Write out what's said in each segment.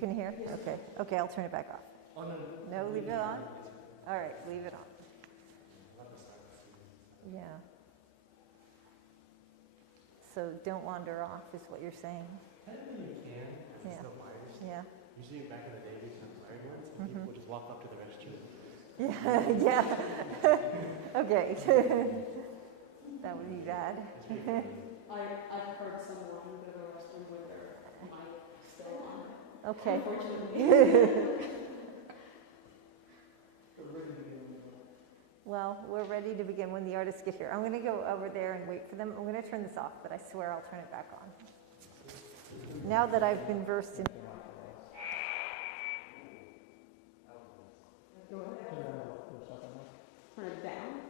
can hear? Okay. Okay, I'll turn it back off. Oh, no, No, leave it on? All right, leave it on. Yeah. So don't wander off is what you're saying. Technically you can, because Yeah. it's no wires. Yeah. Usually back in the day, we used to have wired ones, and people would just walk up to the register. Yeah, yeah. Okay. That would be bad. I've heard someone go to a restroom with their mic still on. Okay. Unfortunately. Well, we're ready to begin when the artists get here. I'm going to go over there and wait for them. I'm going to turn this off, but I swear I'll turn it back on. Now that I've been versed in... Turn it down.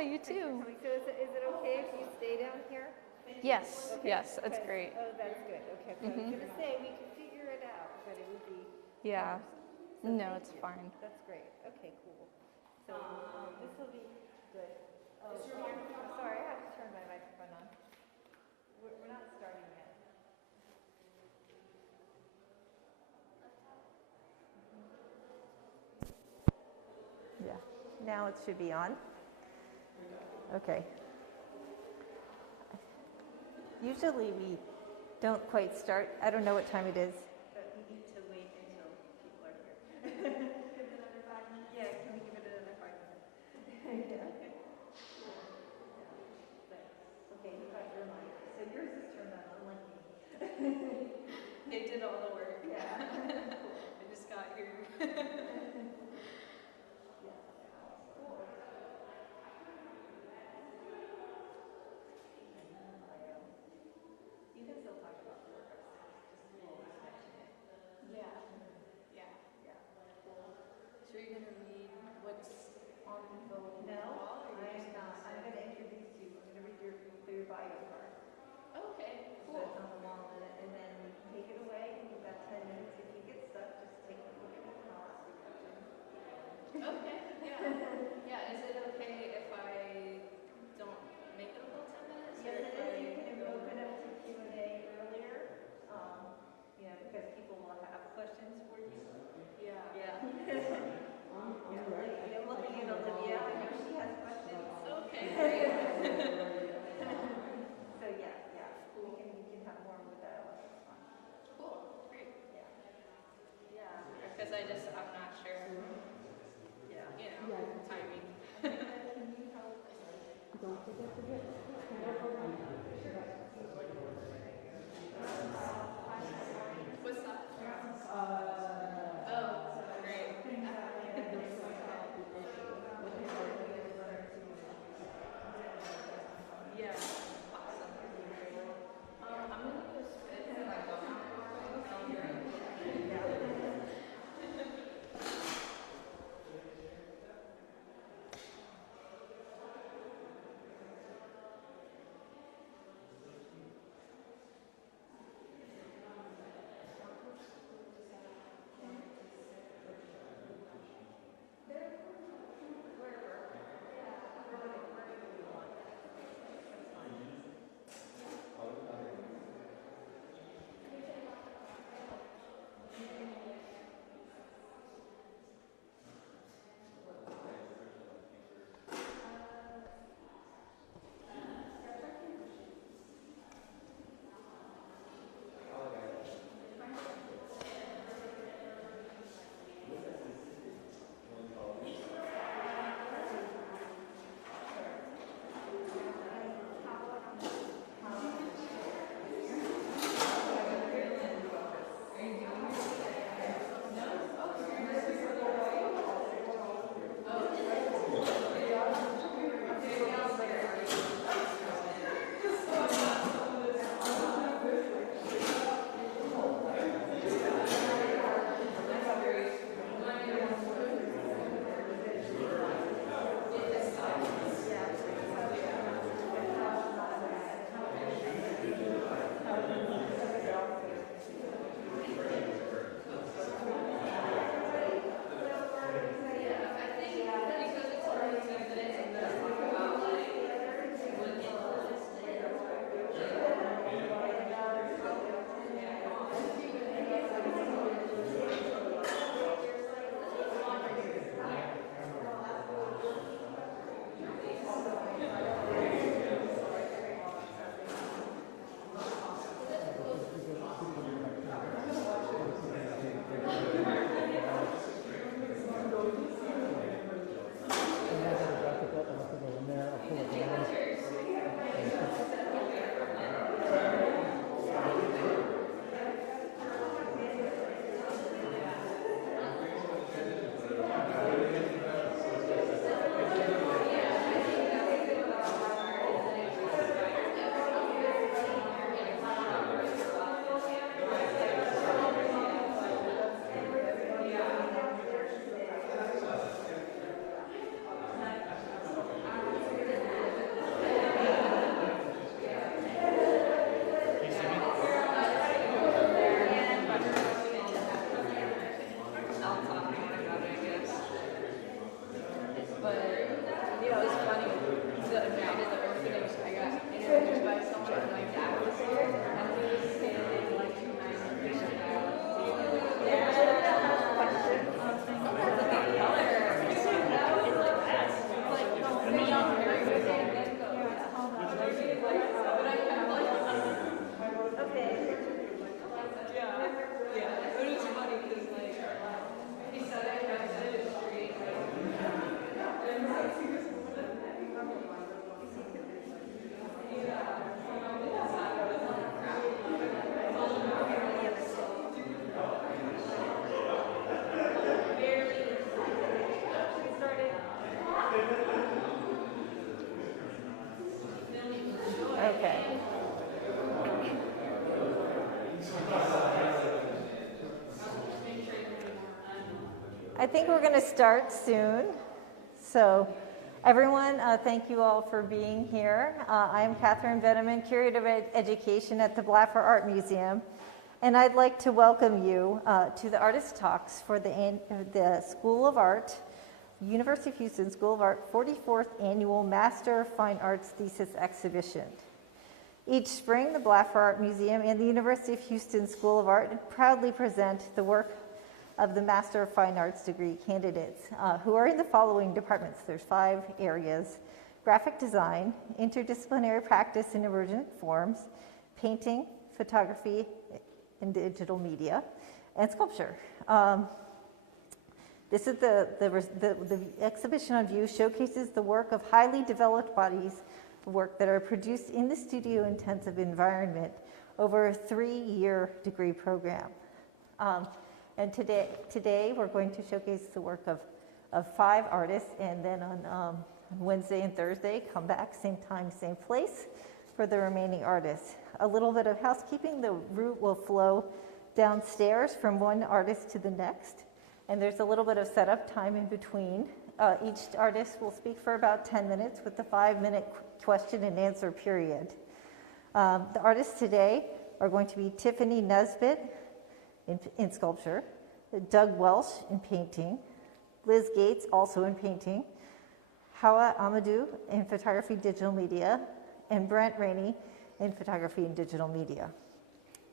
you Thanks for too. coming. So is it okay if you stay down here? Yes, Okay, yes, that's because- great. Oh, that's good. Okay, so I was gonna say we could figure it out, but it would be. Yeah. So No, thank it's you. fine. That's great. Okay, cool. So this will be good. Oh, I'm sorry, I have to turn my microphone on. We're not starting yet. Yeah. Now it should be on. Okay. Usually we don't quite start. I don't know what time it is. But we need to wait until people are here. Give it another 5 minutes? Yeah, can we give it another 5 minutes? Yeah. Okay, you got your mic. So yours is turned on, unlike me. They did all the work. Yeah. I just got here. You can still talk about the work upstairs, just we'll just mention it. Yeah. Yeah. Yeah. Cool. So you're gonna read what's on the No, wall, or you're I am just not. I'm going to introduce you. I'm going to read your bio part. Okay. So it's on the wall, and then you can take it away. You've got 10 minutes. If you get stuck, just take a look at it and I'll ask you questions. Okay. Yeah. Yeah. Is it okay if I don't make it a whole 10 minutes? Yes, or it if is. You I can open up to Q&A earlier, because people will have questions for you. Yeah. Yeah. I'm looking at Olivia. I know she has questions. Okay. Great. So yeah, we can have more of a dialogue. That's fine. Cool. Great. Yeah. Yeah. Because I'm not sure. Yeah. You know, timing. What's that? Oh, great. Yeah. Awesome. I'm gonna go spit in my phone. I think we're going to start soon. So, everyone, thank you all for being here. I am Catherine Veneman, Curator of Education at the Blaffer Art Museum, and I'd like to welcome you to the Artist Talks for the School of Art, University of Houston School of Art 44th Annual Master of Fine Arts Thesis Exhibition. Each spring, the Blaffer Art Museum and the University of Houston School of Art proudly present the work of the Master of Fine Arts degree candidates who are in the following departments. There's 5 areas: graphic design, interdisciplinary practice in emergent forms, painting, photography, and digital media, and sculpture. This is the exhibition on view showcases the work of highly developed bodies of work that are produced in the studio-intensive environment over a 3-year degree program. And today we're going to showcase the work of 5 artists, and then on Wednesday and Thursday, come back, same time, same place, for the remaining artists. A little bit of housekeeping: the route will flow downstairs from one artist to the next, and there's a little bit of setup time in between. Each artist will speak for about 10 minutes with the 5-minute question and answer period. The artists today are going to be Tiffany Nesbit in sculpture, Doug Welsh in painting, Liz Gates also in painting, Haoua Amadou in photography digital media, and Brent Reaney in photography and digital media.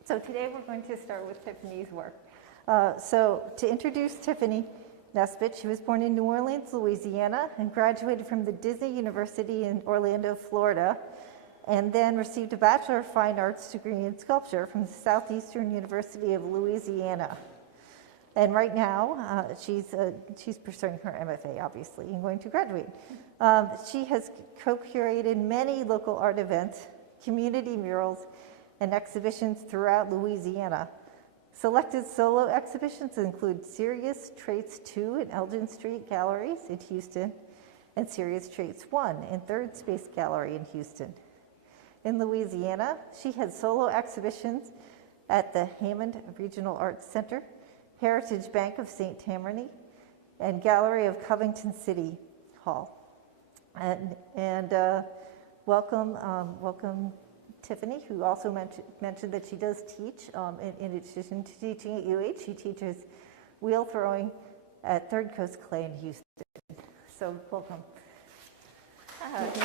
So today we're going to start with Tiffany's work. So to introduce Tiffany Nesbit, she was born in New Orleans, Louisiana, and graduated from the Disney University in Orlando, Florida, and then received a Bachelor of Fine Arts degree in sculpture from the Southeastern University of Louisiana. And right now, she's pursuing her MFA, obviously, and going to graduate. She has co-curated many local art events, community murals, and exhibitions throughout Louisiana. Selected solo exhibitions include Serious Traits 2 in Elgin Street Galleries in Houston, and Serious Traits 1 in Third Space Gallery in Houston. In Louisiana, she had solo exhibitions at the Hammond Regional Arts Center, Heritage Bank of St. Tammany, and Gallery of Covington City Hall. And welcome Tiffany, who also mentioned that she does teach. In addition to teaching at UH, she teaches wheel throwing at Third Coast Clay in Houston. So welcome. Thank you.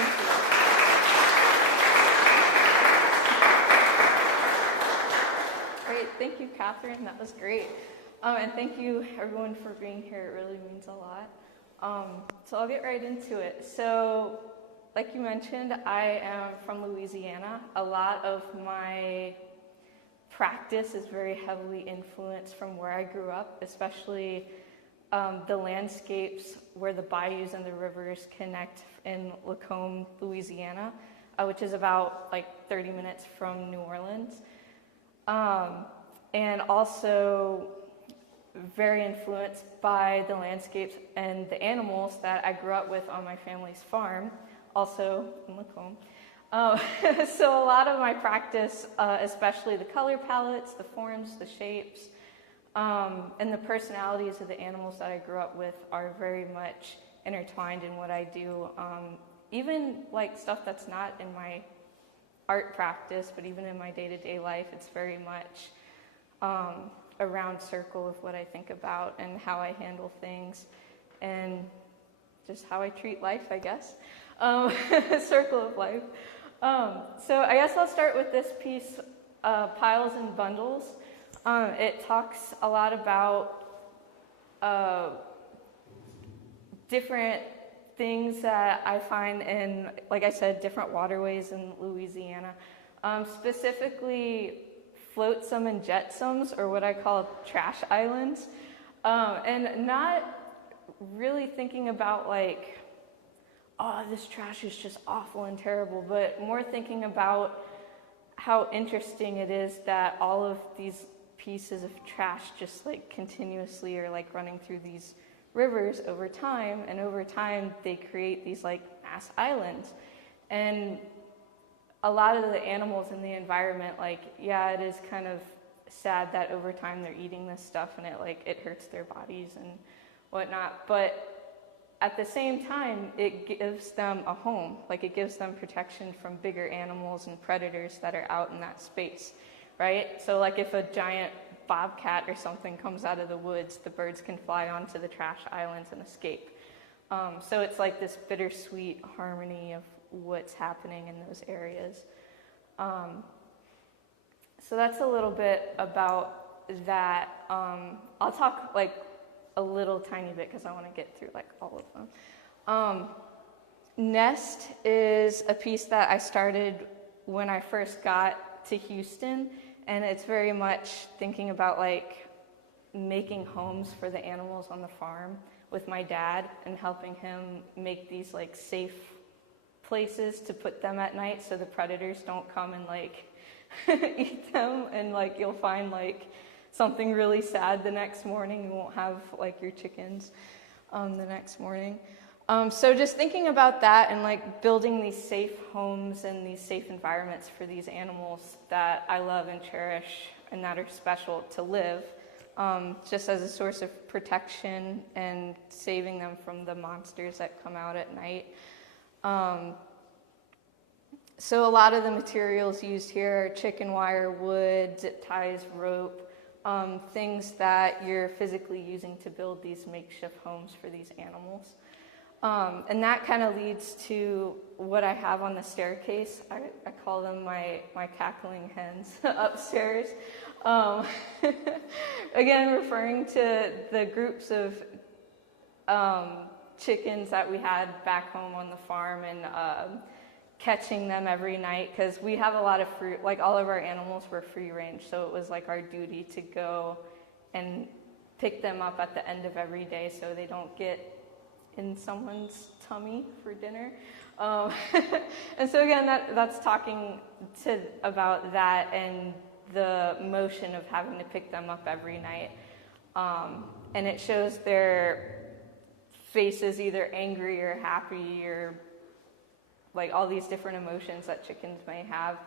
Great, thank you, Catherine. That was great. And thank you, everyone, for being here. It really means a lot. So I'll get right into it. So, like you mentioned, I am from Louisiana. A lot of my practice is very heavily influenced from where I grew up, especially the landscapes where the bayous and the rivers connect in Lacombe, Louisiana, which is about like 30 minutes from New Orleans. And also very influenced by the landscapes and the animals that I grew up with on my family's farm, also in Lacombe. So a lot of my practice, especially the color palettes, the forms, the shapes, and the personalities of the animals that I grew up with are very much intertwined in what I do. Even like stuff that's not in my art practice, but even in my day-to-day life, it's very much a round circle of what I think about and how I handle things and just how I treat life, I guess. Circle of life. So I guess I'll start with this piece, Piles and Bundles. It talks a lot about different things that I find in, like I said, different waterways in Louisiana. Specifically floatsome and jetsomes, or what I call trash islands. And not really thinking about like, oh, this trash is just awful and terrible, but more thinking about how interesting it is that all of these pieces of trash just like continuously are like running through these rivers over time, and over time they create these like mass islands. And a lot of the animals in the environment, like, yeah, it is kind of sad that over time they're eating this stuff and it hurts their bodies and whatnot. But at the same time, it gives them a home. Like, it gives them protection from bigger animals and predators that are out in that space, right? So like if a giant bobcat or something comes out of the woods, the birds can fly onto the trash islands and escape. So it's like this bittersweet harmony of what's happening in those areas. So that's a little bit about that. I'll talk like a little tiny bit because I want to get through like all of them. Nest is a piece that I started when I first got to Houston, and it's very much thinking about like making homes for the animals on the farm with my dad and helping him make these like safe places to put them at night so the predators don't come and like eat them, and like you'll find like something really sad the next morning. You won't have like your chickens the next morning. So just thinking about that and like building these safe homes and these safe environments for these animals that I love and cherish and that are special to live, just as a source of protection and saving them from the monsters that come out at night. So a lot of the materials used here are chicken wire, wood, zip ties, rope, things that you're physically using to build these makeshift homes for these animals. And that kind of leads to what I have on the staircase. I call them my cackling hens upstairs. Again, referring to the groups of chickens that we had back home on the farm, and catching them every night, because we have a lot of free, like all of our animals were free range, so it was like our duty to go and pick them up at the end of every day so they don't get in someone's tummy for dinner. And so again, that's talking about that and the motion of having to pick them up every night. And it shows their faces either angry or happy or like all these different emotions that chickens may have,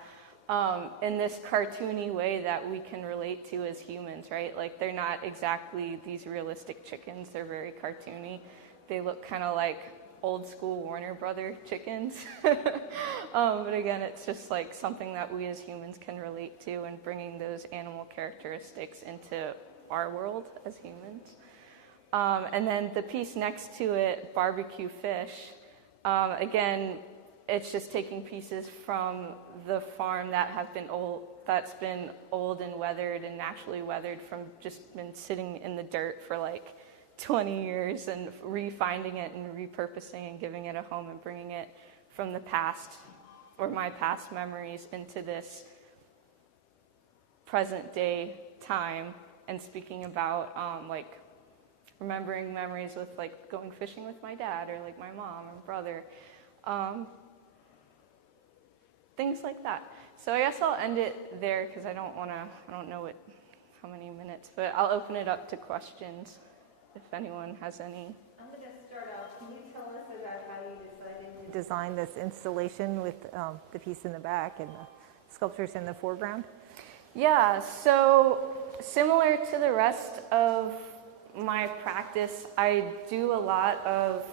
in this cartoony way that we can relate to as humans, right? Like, they're not exactly these realistic chickens, they're very cartoony. They look kind of like old school Warner Brother chickens. But again, it's just like something that we as humans can relate to, and bringing those animal characteristics into our world as humans. And then the piece next to it, barbecue fish, again, it's just taking pieces from the farm that have been old, that's been old and weathered and naturally weathered from just been sitting in the dirt for like 20 years, and refinding it and repurposing and giving it a home and bringing it from the past or my past memories into this present day time, and speaking about like remembering memories with like going fishing with my dad or like my mom or brother. Things like that. So I guess I'll end it there because I don't know how many minutes, but I'll open it up to questions if anyone has any. I'm going to start out. Can you tell us about how you decided to design this installation with the piece in the back and the sculptures in the foreground? Yeah, so similar to the rest of my practice, I do a lot of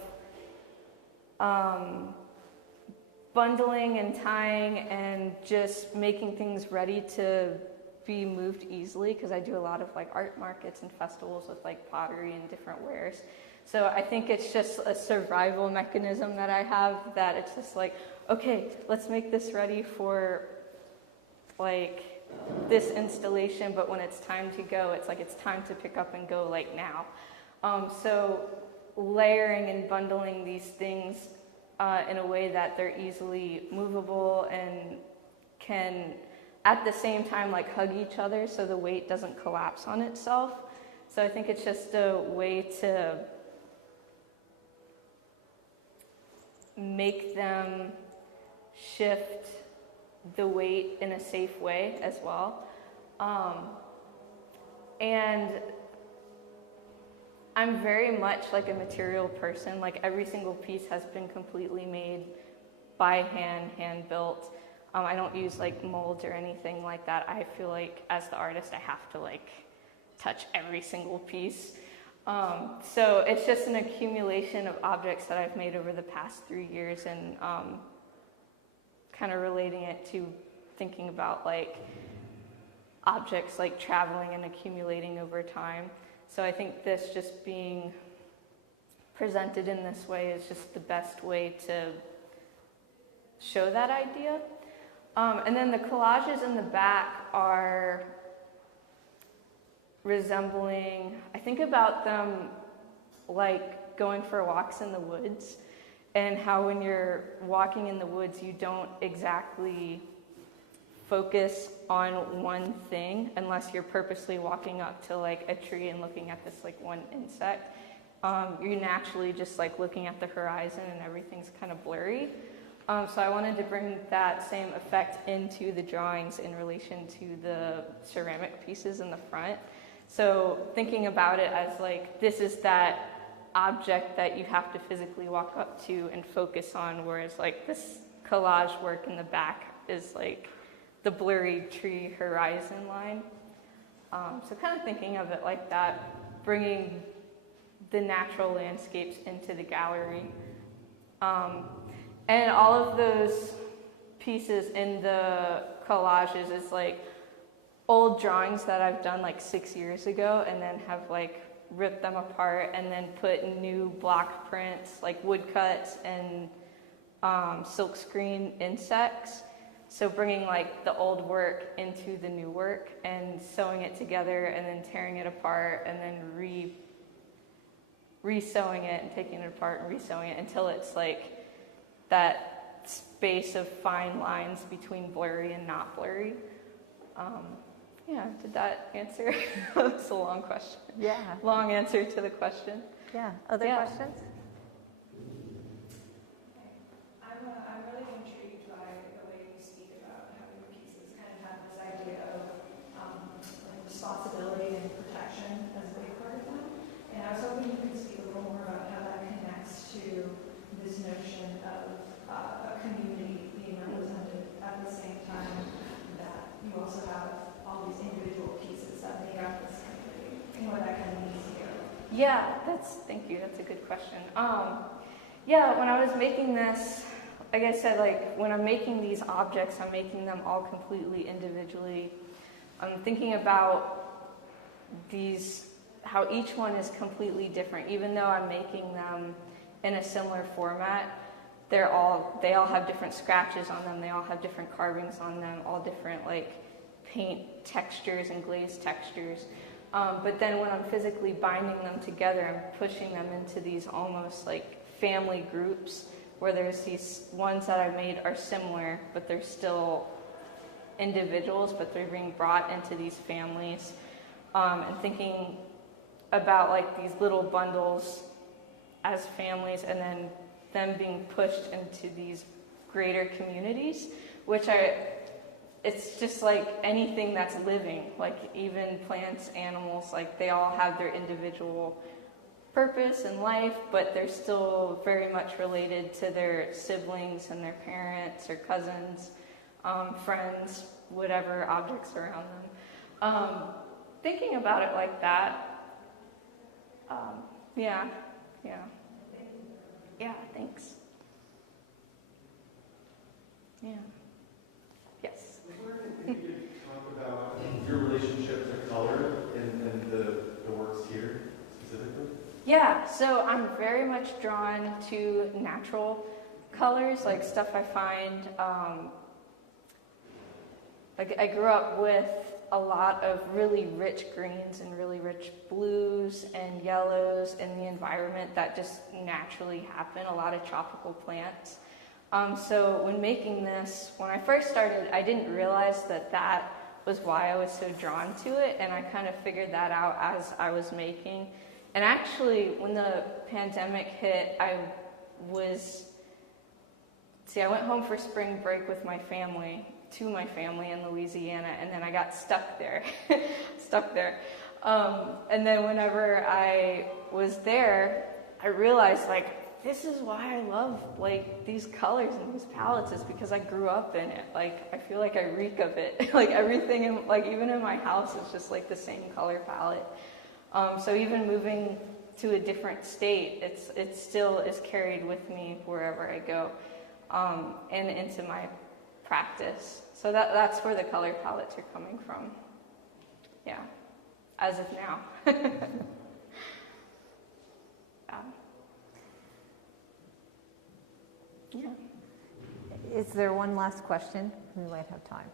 bundling and tying and just making things ready to be moved easily, because I do a lot of like art markets and festivals with like pottery and different wares. So I think it's just a survival mechanism that I have, that it's just like, okay, let's make this ready for like this installation, but when it's time to go, it's like it's time to pick up and go like now. So layering and bundling these things in a way that they're easily movable and can at the same time like hug each other so the weight doesn't collapse on itself. So I think it's just a way to make them shift the weight in a safe way as well. And I'm very much like a material person. Like, every single piece has been completely made by hand built. I don't use like molds or anything like that. I feel like as the artist, I have to like touch every single piece. So it's just an accumulation of objects that I've made over the past 3 years, and kind of relating it to thinking about like objects like traveling and accumulating over time. So I think this just being presented in this way is just the best way to show that idea. And then the collages in the back are resembling, I think about them like going for walks in the woods, and how when you're walking in the woods, you don't exactly focus on one thing unless you're purposely walking up to like a tree and looking at this like one insect. You're naturally just like looking at the horizon and everything's kind of blurry. So I wanted to bring that same effect into the drawings in relation to the ceramic pieces in the front. So thinking about it as like, this is that object that you have to physically walk up to and focus on, whereas like this collage work in the back is like the blurry tree horizon line. So kind of thinking of it like that, bringing the natural landscapes into the gallery. And all of those pieces in the collages is like old drawings that I've done like 6 years ago, and then have like ripped them apart and then put new block prints, like woodcuts and silkscreen insects. So bringing like the old work into the new work and sewing it together and then tearing it apart and then re-sewing it and taking it apart and re-sewing it until it's like that space of fine lines between blurry and not blurry. Yeah, did that answer? That's a long question. Yeah. Long answer to the question. Yeah. Other Yeah. questions? I'm really intrigued by the way you speak about how your pieces kind of have this idea of like responsibility and protection as a big part of them. And I was hoping you could speak a little more about how that connects to this notion of a community being represented at the same time that you also have all these individual pieces that make up this community, and what that kind of means to you. Yeah, thank you, that's a good question. Yeah, when I was making this, like I said, like when I'm making these objects, I'm making them all completely individually. I'm thinking about these, how each one is completely different, even though I'm making them in a similar format. They all have different scratches on them, they all have different carvings on them, all different like paint textures and glaze textures. But then when I'm physically binding them together, I'm pushing them into these almost like family groups, where there's these ones that I've made are similar, but they're still individuals, but they're being brought into these families. And thinking about like these little bundles as families, and then them being pushed into these greater communities, which it's just like anything that's living, like even plants, animals, like they all have their individual purpose in life, but they're still very much related to their siblings and their parents or cousins, friends, whatever objects around them. Thinking about it like that, yeah, thanks. Yeah. Yes. I was wondering if you could talk about your relationship to color and the works here specifically. Yeah, so I'm very much drawn to natural colors, like stuff I find, like I grew up with a lot of really rich greens and really rich blues and yellows in the environment that just naturally happen, a lot of tropical plants. So when making this, when I first started, I didn't realize that was why I was so drawn to it, and I kind of figured that out as I was making. And actually, when the pandemic hit, I went home for spring break with my family, to my family in Louisiana, and then I got stuck there. And then whenever I was there, I realized, like, this is why I love, like, these colors and these palettes, is because I grew up in it. Like, I feel like I reek of it. Like, everything, like, even in my house, it's just, like, the same color palette. So even moving to a different state, it still is carried with me wherever I go, and into my practice. So that's where the color palettes are coming from. Yeah, as of now. Yeah. Is there one last question? We might have time.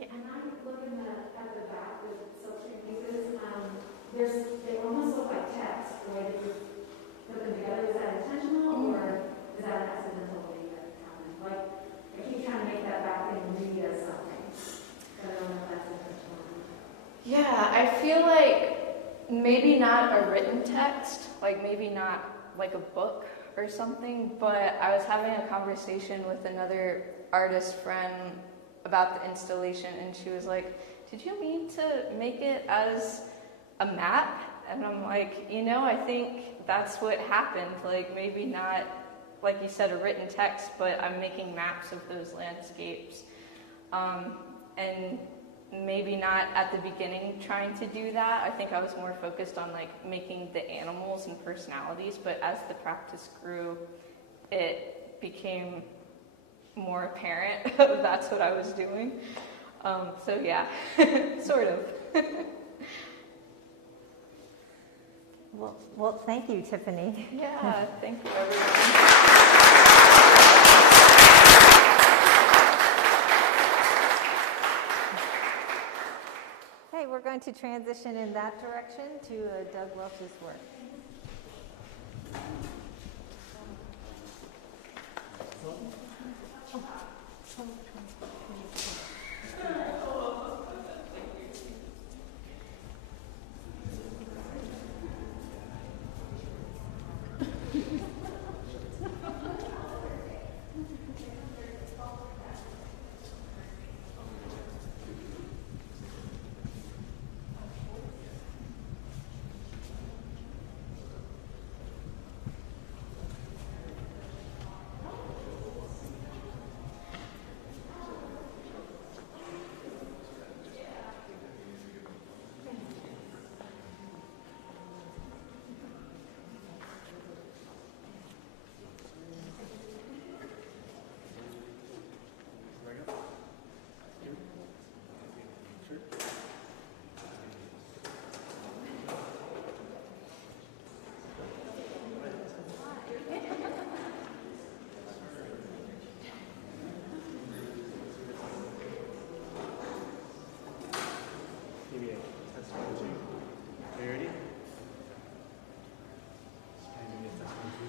And I'm looking at the back with silkscreen pieces. They almost look like text, the way that you put them together. Is that intentional, or is that an accidental thing that happened? Like, I keep trying to make that back thing read as something, but I don't know if that's intentional. Yeah, I feel like maybe not a written text, like maybe not like a book or something, but I was having a conversation with another artist friend about the installation, and she was like, did you mean to make it as a map? And I'm like, I think that's what happened. Like, maybe not, like you said, a written text, but I'm making maps of those landscapes. And maybe not at the beginning trying to do that. I think I was more focused on like making the animals and personalities, but as the practice grew, it became more apparent that's what I was doing. So yeah, sort of. Well, thank you, Tiffany. Yeah, thank you, everyone. Okay, we're going to transition in that direction to Doug Welsh's work.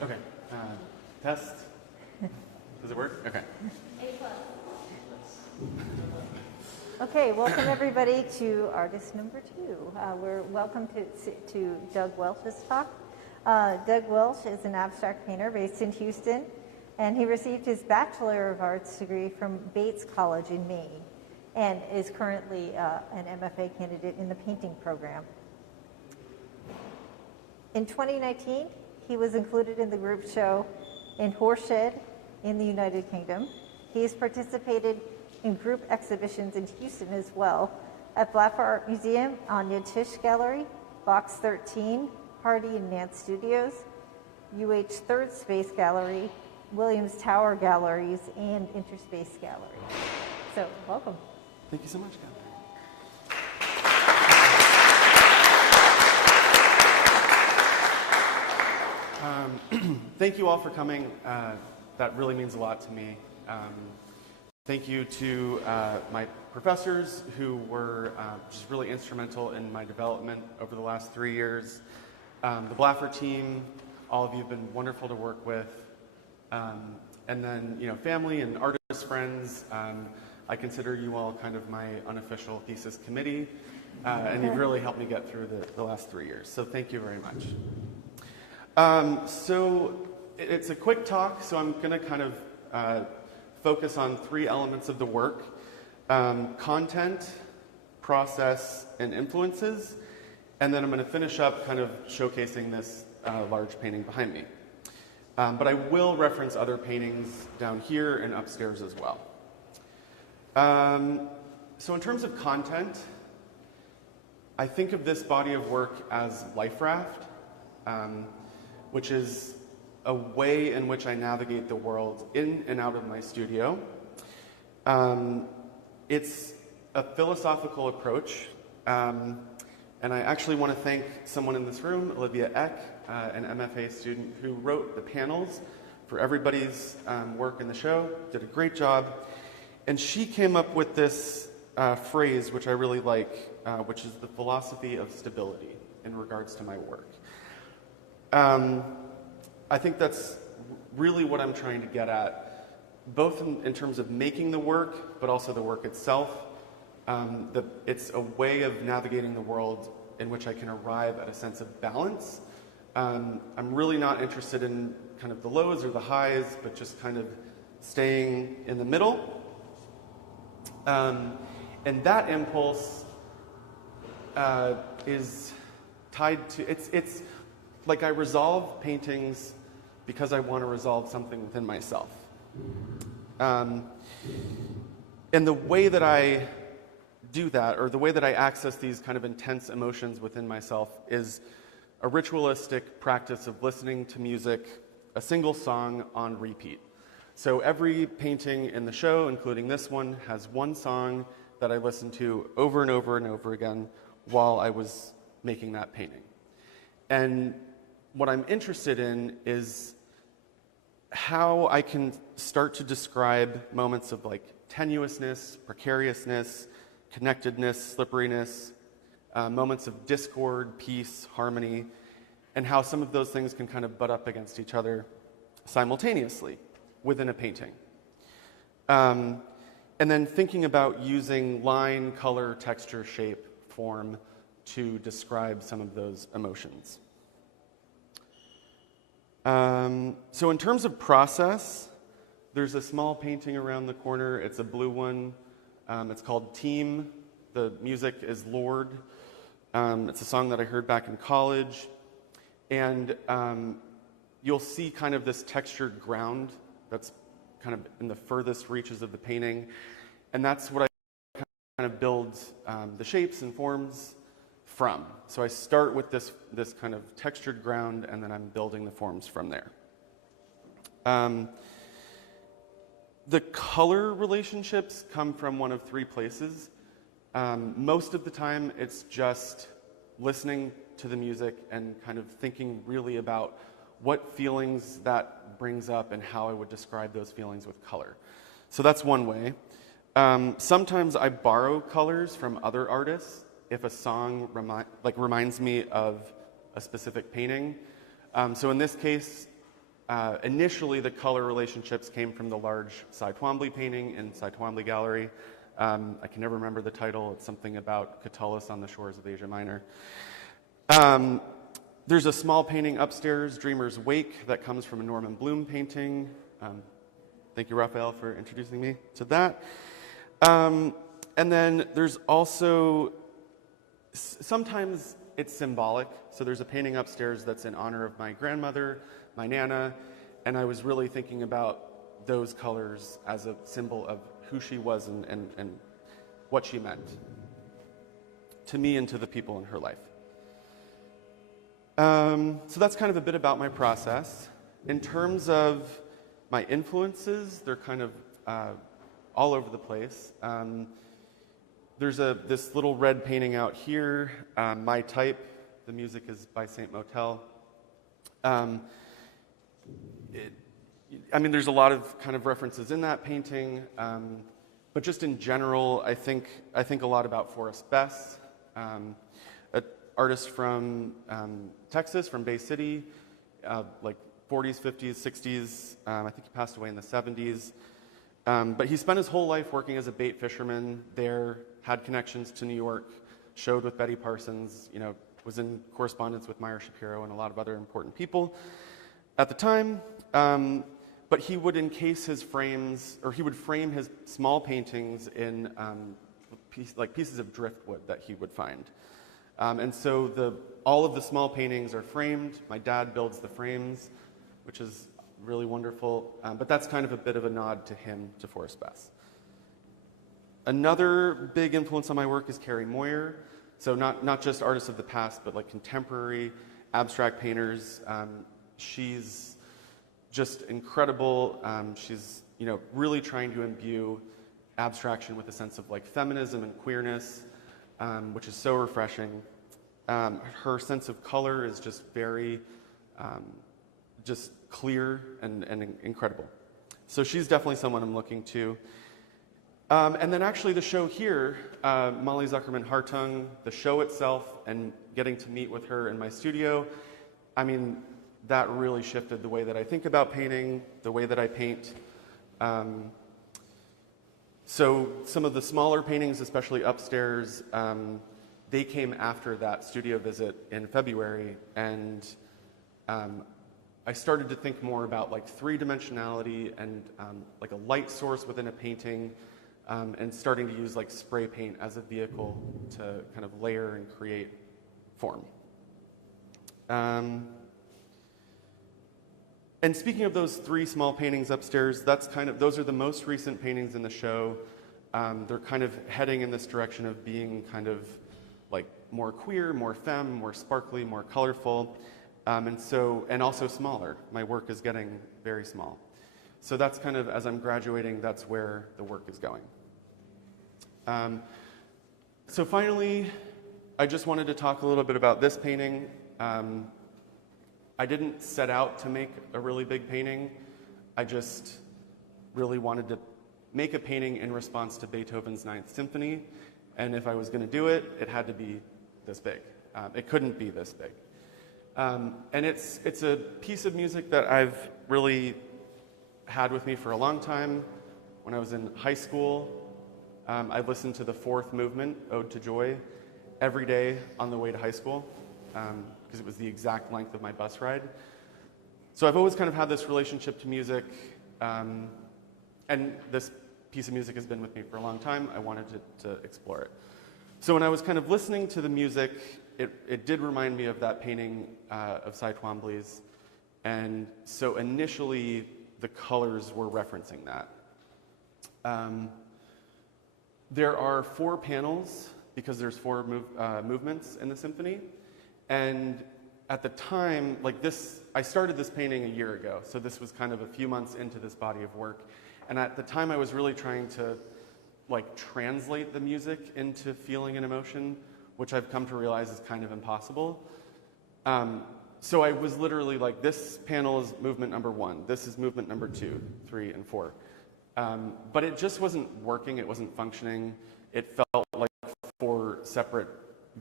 Okay. Test. Does it work? Okay. Okay, welcome everybody to artist number 2. We're welcome to Doug Welsh's talk. Doug Welsh is an abstract painter based in Houston, and he received his Bachelor of Arts degree from Bates College in Maine, and is currently an MFA candidate in the painting program. In 2019, he was included in the group show in Horsham in the United Kingdom. He has participated in group exhibitions in Houston as well, at Blaffer Art Museum, Anya Tisch Gallery, Box 13, Hardy and Nance Studios, UH Third Space Gallery, Williams Tower Galleries, and Interspace Gallery. So, welcome. Thank you so much, Catherine. Thank you all for coming. That really means a lot to me. Thank you to my professors who were just really instrumental in my development over the last 3 years. The Blaffer team, all of you have been wonderful to work with. And then, family and artist friends. I consider you all kind of my unofficial thesis committee, and you've really helped me get through the last 3 years. So thank you very much. So it's a quick talk, so I'm going to kind of focus on 3 elements of the work: content, process, and influences. And then I'm going to finish up kind of showcasing this large painting behind me. But I will reference other paintings down here and upstairs as well. So in terms of content, I think of this body of work as life raft, which is a way in which I navigate the world in and out of my studio. It's a philosophical approach, and I actually want to thank someone in this room, Olivia Eck, an MFA student who wrote the panels for everybody's work in the show, did a great job. And she came up with this phrase, which I really like, which is the philosophy of stability in regards to my work. I think that's really what I'm trying to get at, both in terms of making the work, but also the work itself. It's a way of navigating the world in which I can arrive at a sense of balance. I'm really not interested in kind of the lows or the highs, but just kind of staying in the middle. And that impulse is tied to, it's like I resolve paintings because I want to resolve something within myself. And the way that I do that, or the way that I access these kind of intense emotions within myself, is a ritualistic practice of listening to music, a single song on repeat. So every painting in the show, including this one, has one song that I listened to over and over and over again while I was making that painting. And what I'm interested in is how I can start to describe moments of like tenuousness, precariousness, connectedness, slipperiness, moments of discord, peace, harmony, and how some of those things can kind of butt up against each other simultaneously within a painting. And then thinking about using line, color, texture, shape, form to describe some of those emotions. So in terms of process, there's a small painting around the corner. It's a blue one. It's called Team. The music is Lord. It's a song that I heard back in college. And you'll see kind of this textured ground that's kind of in the furthest reaches of the painting. And that's what I kind of build the shapes and forms from. So I start with this kind of textured ground, and then I'm building the forms from there. The color relationships come from one of three places. Most of the time, it's just listening to the music and kind of thinking really about what feelings that brings up and how I would describe those feelings with color. So that's one way. Sometimes I borrow colors from other artists if a song reminds me of a specific painting. So in this case, initially the color relationships came from the large Cy Twombly painting in Cy Twombly Gallery. I can never remember the title. It's something about Catullus on the shores of Asia Minor. There's a small painting upstairs, Dreamer's Wake, that comes from a Norman Bloom painting. Thank you, Raphael, for introducing me to that. And then there's also, sometimes it's symbolic. So there's a painting upstairs that's in honor of my grandmother, my Nana, and I was really thinking about those colors as a symbol of who she was and what she meant to me and to the people in her life. So that's kind of a bit about my process. In terms of my influences, they're kind of all over the place. There's this little red painting out here, My Type. The music is by Saint Motel. There's a lot of kind of references in that painting, but just in general, I think a lot about Forrest Bess, an artist from Texas, from Bay City, like 40s, 50s, 60s. I think he passed away in the 70s. But he spent his whole life working as a bait fisherman there, had connections to New York, showed with Betty Parsons, was in correspondence with Meyer Shapiro and a lot of other important people at the time. But he would encase his frames, or he would frame his small paintings in pieces of driftwood that he would find. And so all of the small paintings are framed. My dad builds the frames, which is really wonderful. But that's kind of a bit of a nod to him, to Forrest Bess. Another big influence on my work is Carrie Moyer. So not just artists of the past, but like contemporary abstract painters. She's just incredible. She's really trying to imbue abstraction with a sense of like feminism and queerness, which is so refreshing. Her sense of color is just very just clear and incredible. So she's definitely someone I'm looking to. And then actually the show here, Molly Zuckerman Hartung, the show itself, and getting to meet with her in my studio, I mean, that really shifted the way that I think about painting, the way that I paint. So some of the smaller paintings, especially upstairs, they came after that studio visit in February, and I started to think more about like three-dimensionality and like a light source within a painting, and starting to use like spray paint as a vehicle to kind of layer and create form. And speaking of those three small paintings upstairs, those are the most recent paintings in the show. They're kind of heading in this direction of being kind of like more queer, more femme, more sparkly, more colorful, and also smaller. My work is getting very small. So that's kind of, as I'm graduating, that's where the work is going. So finally, I just wanted to talk a little bit about this painting. I didn't set out to make a really big painting. I just really wanted to make a painting in response to Beethoven's Ninth Symphony. And if I was going to do it, it had to be this big. It couldn't be this big. And it's a piece of music that I've really had with me for a long time. When I was in high school, I listened to the fourth movement, Ode to Joy, every day on the way to high school, because it was the exact length of my bus ride. So I've always kind of had this relationship to music, and this piece of music has been with me for a long time. I wanted to explore it. So when I was kind of listening to the music, it did remind me of that painting of Cy Twombly's, and so initially the colors were referencing that. There are 4 panels, because there's 4 movements in the symphony, and at the time, like this, I started this painting a year ago, so this was kind of a few months into this body of work, and at the time I was really trying to like translate the music into feeling and emotion, which I've come to realize is kind of impossible. So I was literally like, this panel is movement number 1, this is movement number 2, 3, and 4. But it just wasn't working, it wasn't functioning. It felt like 4 separate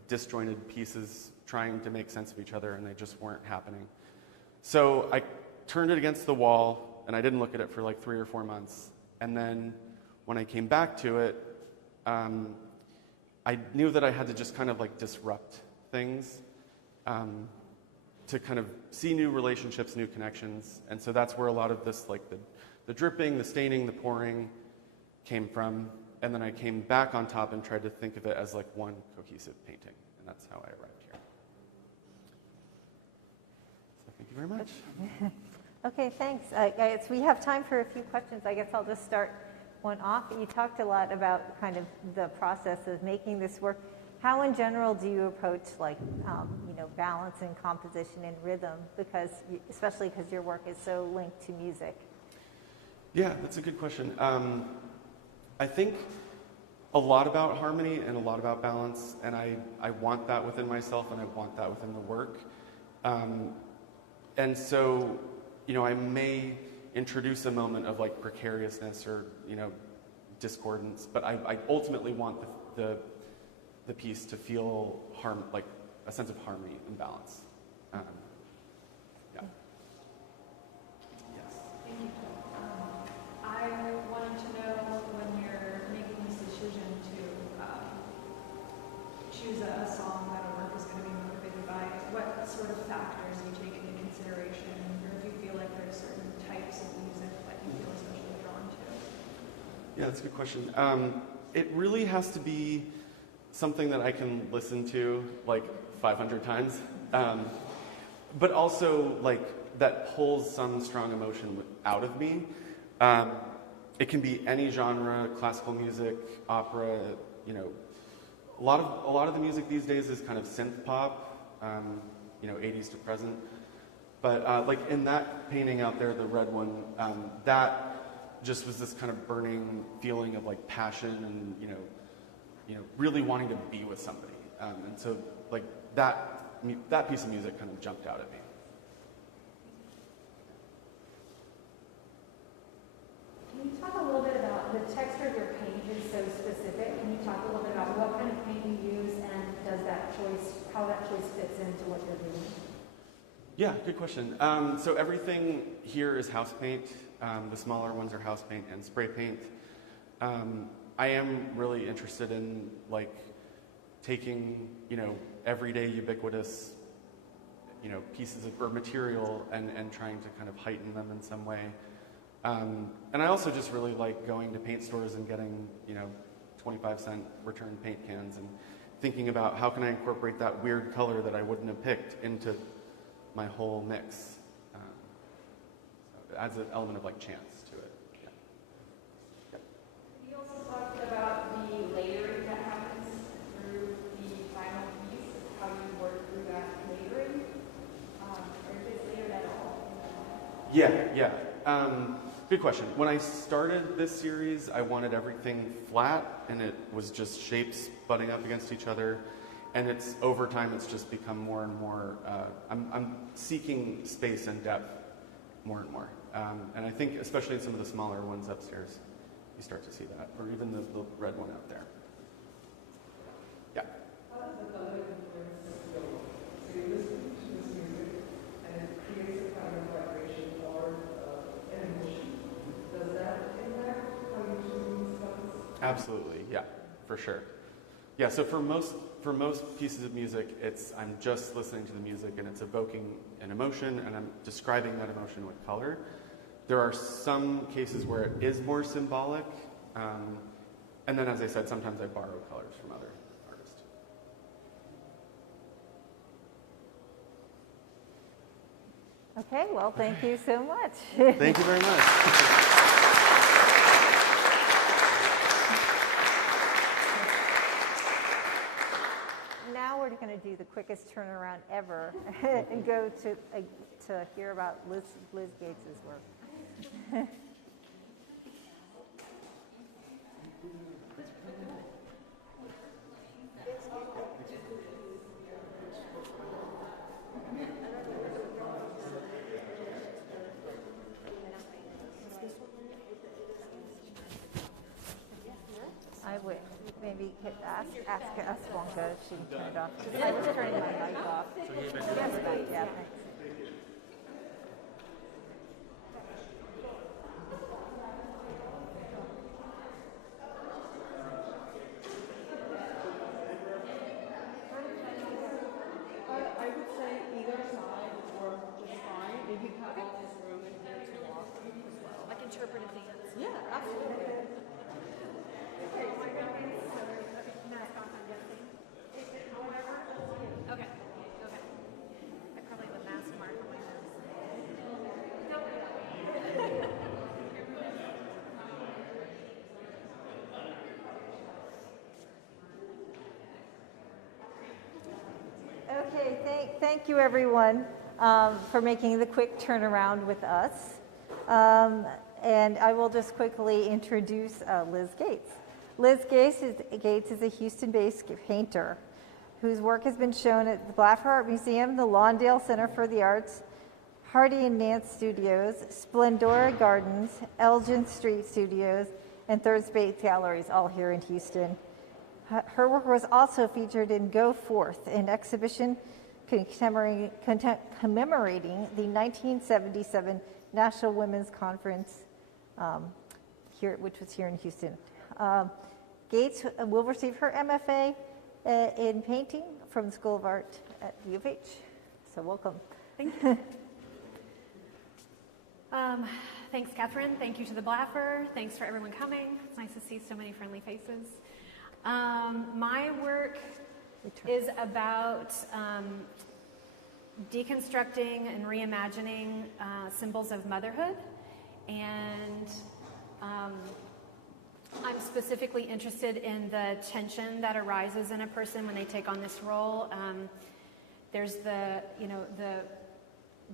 disjointed pieces trying to make sense of each other, and they just weren't happening. So I turned it against the wall, and I didn't look at it for like 3 or 4 months. And then when I came back to it, I knew that I had to just kind of like disrupt things to kind of see new relationships, new connections. And so that's where a lot of this, like the dripping, the staining, the pouring came from. And then I came back on top and tried to think of it as like one cohesive painting. And that's how I arrived here. So thank you very much. Okay, thanks. Guys, we have time for a few questions. I guess I'll just start one off. You talked a lot about kind of the process of making this work. How in general do you approach like, balance and composition and rhythm? Because, especially because your work is so linked to music. Yeah, that's a good question. I think a lot about harmony and a lot about balance, and I want that within myself and I want that within the work. And so, I may introduce a moment of like precariousness or, discordance, but I ultimately want the piece to feel like a sense of harmony and balance. Yeah. Yes. Thank you. I wanted to know when you're making this decision to choose a song that a work is going to be motivated by, what sort of factors you take into consideration, or if you feel like there's certain types of music that you feel especially drawn to? Yeah, that's a good question. It really has to be something that I can listen to like 500 times, but also like that pulls some strong emotion out of me. it can be any genre, classical music, opera, you know. A lot of the music these days is kind of synth pop, you know, 80s to present. But like in that painting out there, the red one, that just was this kind of burning feeling of like passion and you know, really wanting to be with somebody. And so like that piece of music kind of jumped out at me. Can you talk a little bit about the texture of your paint is so specific? Can you talk a little bit about what kind of paint you use and does that choice, how that choice fits into what you're doing? Yeah, good question. So everything here is house paint. The smaller ones are house paint and spray paint. I am really interested in like taking, you know, everyday ubiquitous, you know, pieces of or material and trying to kind of heighten them in some way. And I also just really like going to paint stores and getting, you know, 25-cent return paint cans and thinking about how can I incorporate that weird color that I wouldn't have picked into my whole mix. So it adds an element of like chance to it. Yeah. You also talked about the layering that happens through the final piece, how you work through that layering, or if it's layered at all. Yeah. Good question. When I started this series, I wanted everything flat, and it was just shapes butting up against each other. And it's over time, it's just become more and more. I'm seeking space and depth more and more. And I think, especially in some of the smaller ones upstairs, you start to see that, or even the red one out there. Yeah. How does the color influence the flow? So you listen to this music, and it creates a kind of vibration or an emotion. Does that impact how you choose these colors? Absolutely, yeah, for sure. Yeah, so for most pieces of music, I'm just listening to the music and it's evoking an emotion and I'm describing that emotion with color. There are some cases where it is more symbolic, and then as I said, sometimes I borrow colors from other artists. Okay, well, thank you so much. Thank you very much. Now we're going to do the quickest turnaround ever and go to hear about Liz Gates' work. I would maybe ask Wonka if she can turn it off. I was turning my mic off. Yes, yeah, thanks. I would say either side or just fine. If you have all this room in here to walk as well. Like interpretive dance. Yeah, absolutely. Okay. I probably have a mask mark on my nose. Okay, thank you everyone for making the quick turnaround with us. And I will just quickly introduce Liz Gates. Liz Gates is a Houston-based painter whose work has been shown at the Blaffer Art Museum, the Lawndale Center for the Arts, Hardy and Nance Studios, Splendora Gardens, Elgin Street Studios, and Third Space Galleries, all here in Houston. Her work was also featured in Go Forth, an exhibition commemorating the 1977 National Women's Conference, which was here in Houston. Gates will receive her MFA in painting from the School of Art at U of H. So welcome. Thank you. Thanks, Catherine. Thank you to the Blaffer. Thanks for everyone coming. It's nice to see so many friendly faces. My work is about deconstructing and reimagining symbols of motherhood and I'm specifically interested in the tension that arises in a person when they take on this role. There's the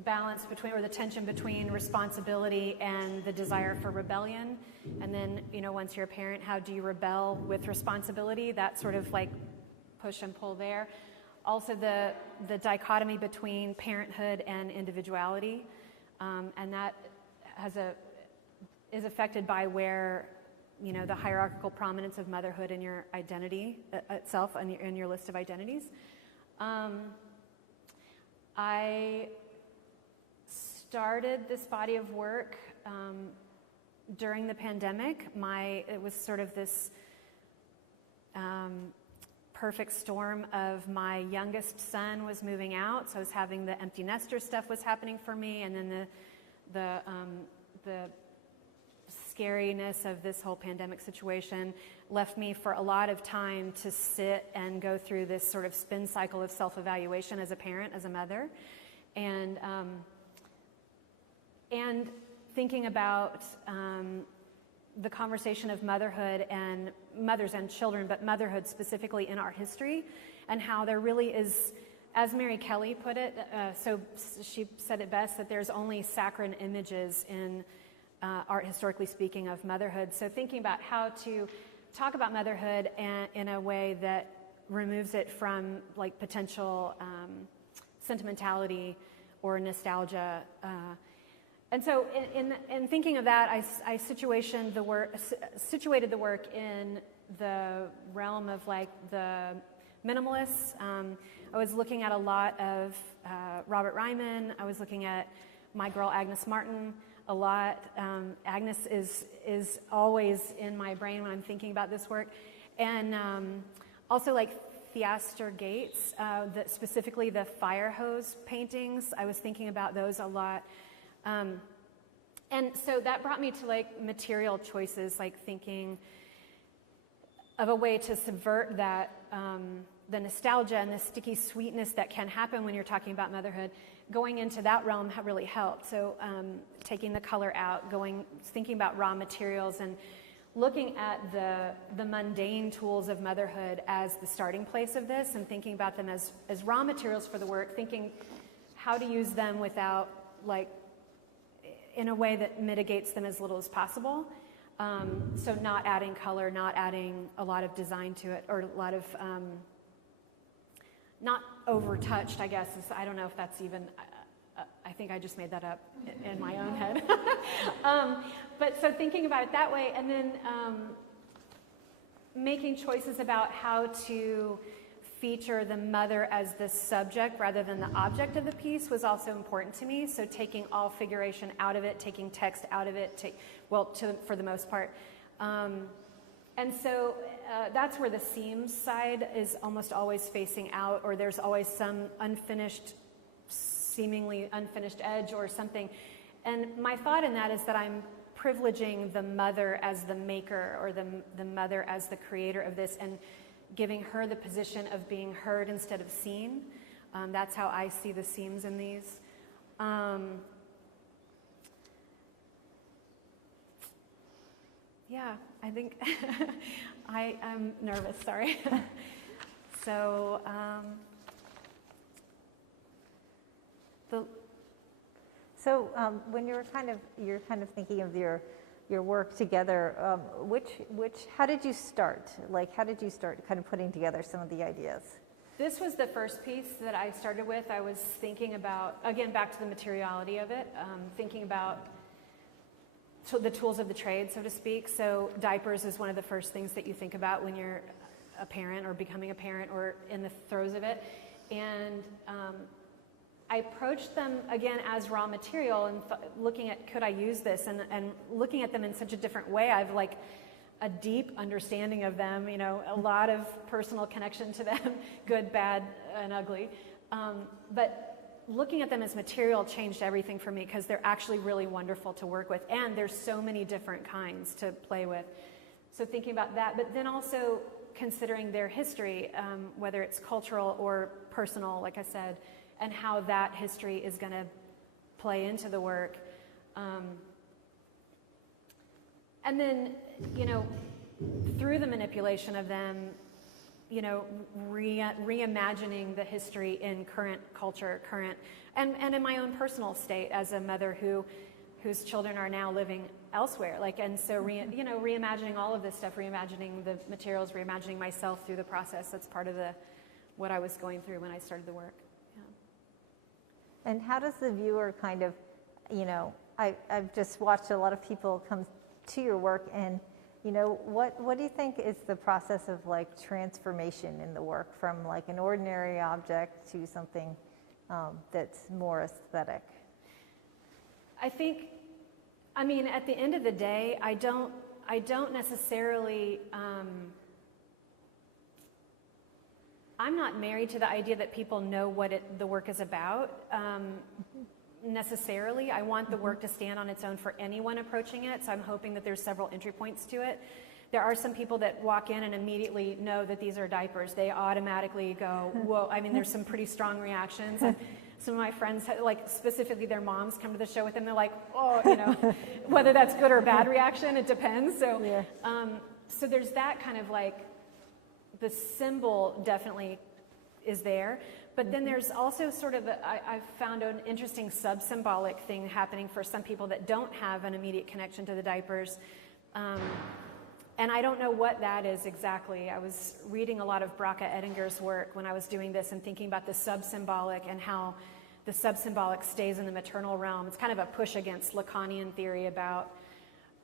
balance between, or the tension between responsibility and the desire for rebellion. And then, once you're a parent, how do you rebel with responsibility? That sort of like push and pull there. Also the dichotomy between parenthood and individuality. And that is affected by where, the hierarchical prominence of motherhood in your identity itself, in your list of identities. I started this body of work during the pandemic. It was sort of this perfect storm of my youngest son was moving out, so I was having the empty nester stuff was happening for me, and then the scariness of this whole pandemic situation left me for a lot of time to sit and go through this sort of spin cycle of self-evaluation as a parent, as a mother, and thinking about the conversation of motherhood and mothers and children, but motherhood specifically in art history, and how there really is, as Mary Kelly put it, so she said it best, that there's only saccharine images in art, historically speaking, of motherhood. So thinking about how to talk about motherhood in a way that removes it from like potential sentimentality or nostalgia. And so in thinking of that, I situated the work in the realm of like the minimalists. I was looking at a lot of Robert Ryman. I was looking at my girl Agnes Martin a lot. Agnes is always in my brain when I'm thinking about this work. And also like Theaster Gates, specifically the fire hose paintings. I was thinking about those a lot. And so that brought me to like material choices, like thinking of a way to subvert that, the nostalgia and the sticky sweetness that can happen when you're talking about motherhood. Going into that realm really helped. So taking the color out, thinking about raw materials, and looking at the mundane tools of motherhood as the starting place of this, and thinking about them as raw materials for the work, thinking how to use them without, like, in a way that mitigates them as little as possible. So not adding color, not adding a lot of design to it, or a lot of, not over-touched, I guess. I don't know if that's even, I think I just made that up in my own head. But so thinking about it that way, and then making choices about how to feature the mother as the subject rather than the object of the piece was also important to me. So taking all figuration out of it, taking text out of it, for the most part. And so that's where the seams side is almost always facing out, or there's always some seemingly unfinished edge or something. And my thought in that is that I'm privileging the mother as the maker, or the mother as the creator of this, and giving her the position of being heard instead of seen. That's how I see the seams in these. Yeah, I think I'm nervous, sorry. So when you're kind of thinking of your work together, how did you start? Like, how did you start kind of putting together some of the ideas? This was the first piece that I started with. I was thinking about, again, back to the materiality of it, thinking about the tools of the trade, so to speak. So diapers is one of the first things that you think about when you're a parent or becoming a parent or in the throes of it. And I approached them, again, as raw material, and looking at, could I use this? And looking at them in such a different way. I've like a deep understanding of them, a lot of personal connection to them, good, bad, and ugly. But looking at them as material changed everything for me, because they're actually really wonderful to work with, and there's so many different kinds to play with. So thinking about that, but then also considering their history, whether it's cultural or personal, like I said, and how that history is going to play into the work. And then, through the manipulation of them, reimagining the history in current culture, and in my own personal state as a mother whose children are now living elsewhere. And so, reimagining all of this stuff, reimagining the materials, reimagining myself through the process. That's part of what I was going through when I started the work. Yeah. And how does the viewer kind of, I've just watched a lot of people come to your work, and what do you think is the process of transformation in the work from an ordinary object to something that's more aesthetic? I think, at the end of the day, I don't necessarily, I'm not married to the idea that people know what the work is about. Necessarily. I want the work to stand on its own for anyone approaching it, so I'm hoping that there's several entry points to it. There are some people that walk in and immediately know that these are diapers. They automatically go, whoa. There's some pretty strong reactions. And some of my friends, specifically their moms, come to the show with them. They're like, oh, whether that's good or bad reaction, it depends. So, yeah. So there's that kind of the symbol definitely is there. But then there's also sort of, I've found an interesting sub-symbolic thing happening for some people that don't have an immediate connection to the diapers. And I don't know what that is exactly. I was reading a lot of Bracha Edinger's work when I was doing this and thinking about the sub-symbolic and how the sub-symbolic stays in the maternal realm. It's kind of a push against Lacanian theory about,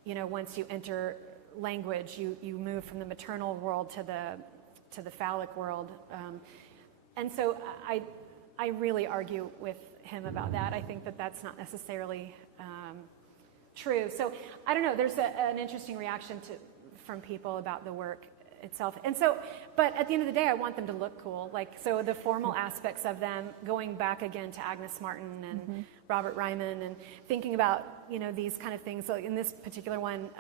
once you enter language, you move from the maternal world to the phallic world. And so I really argue with him about that. I think that that's not necessarily true. So I don't know. There's an interesting reaction from people about the work itself. And so, but at the end of the day, I want them to look cool. So the formal aspects of them, going back again to Agnes Martin and Robert Ryman, and thinking about these kind of things. So in this particular one,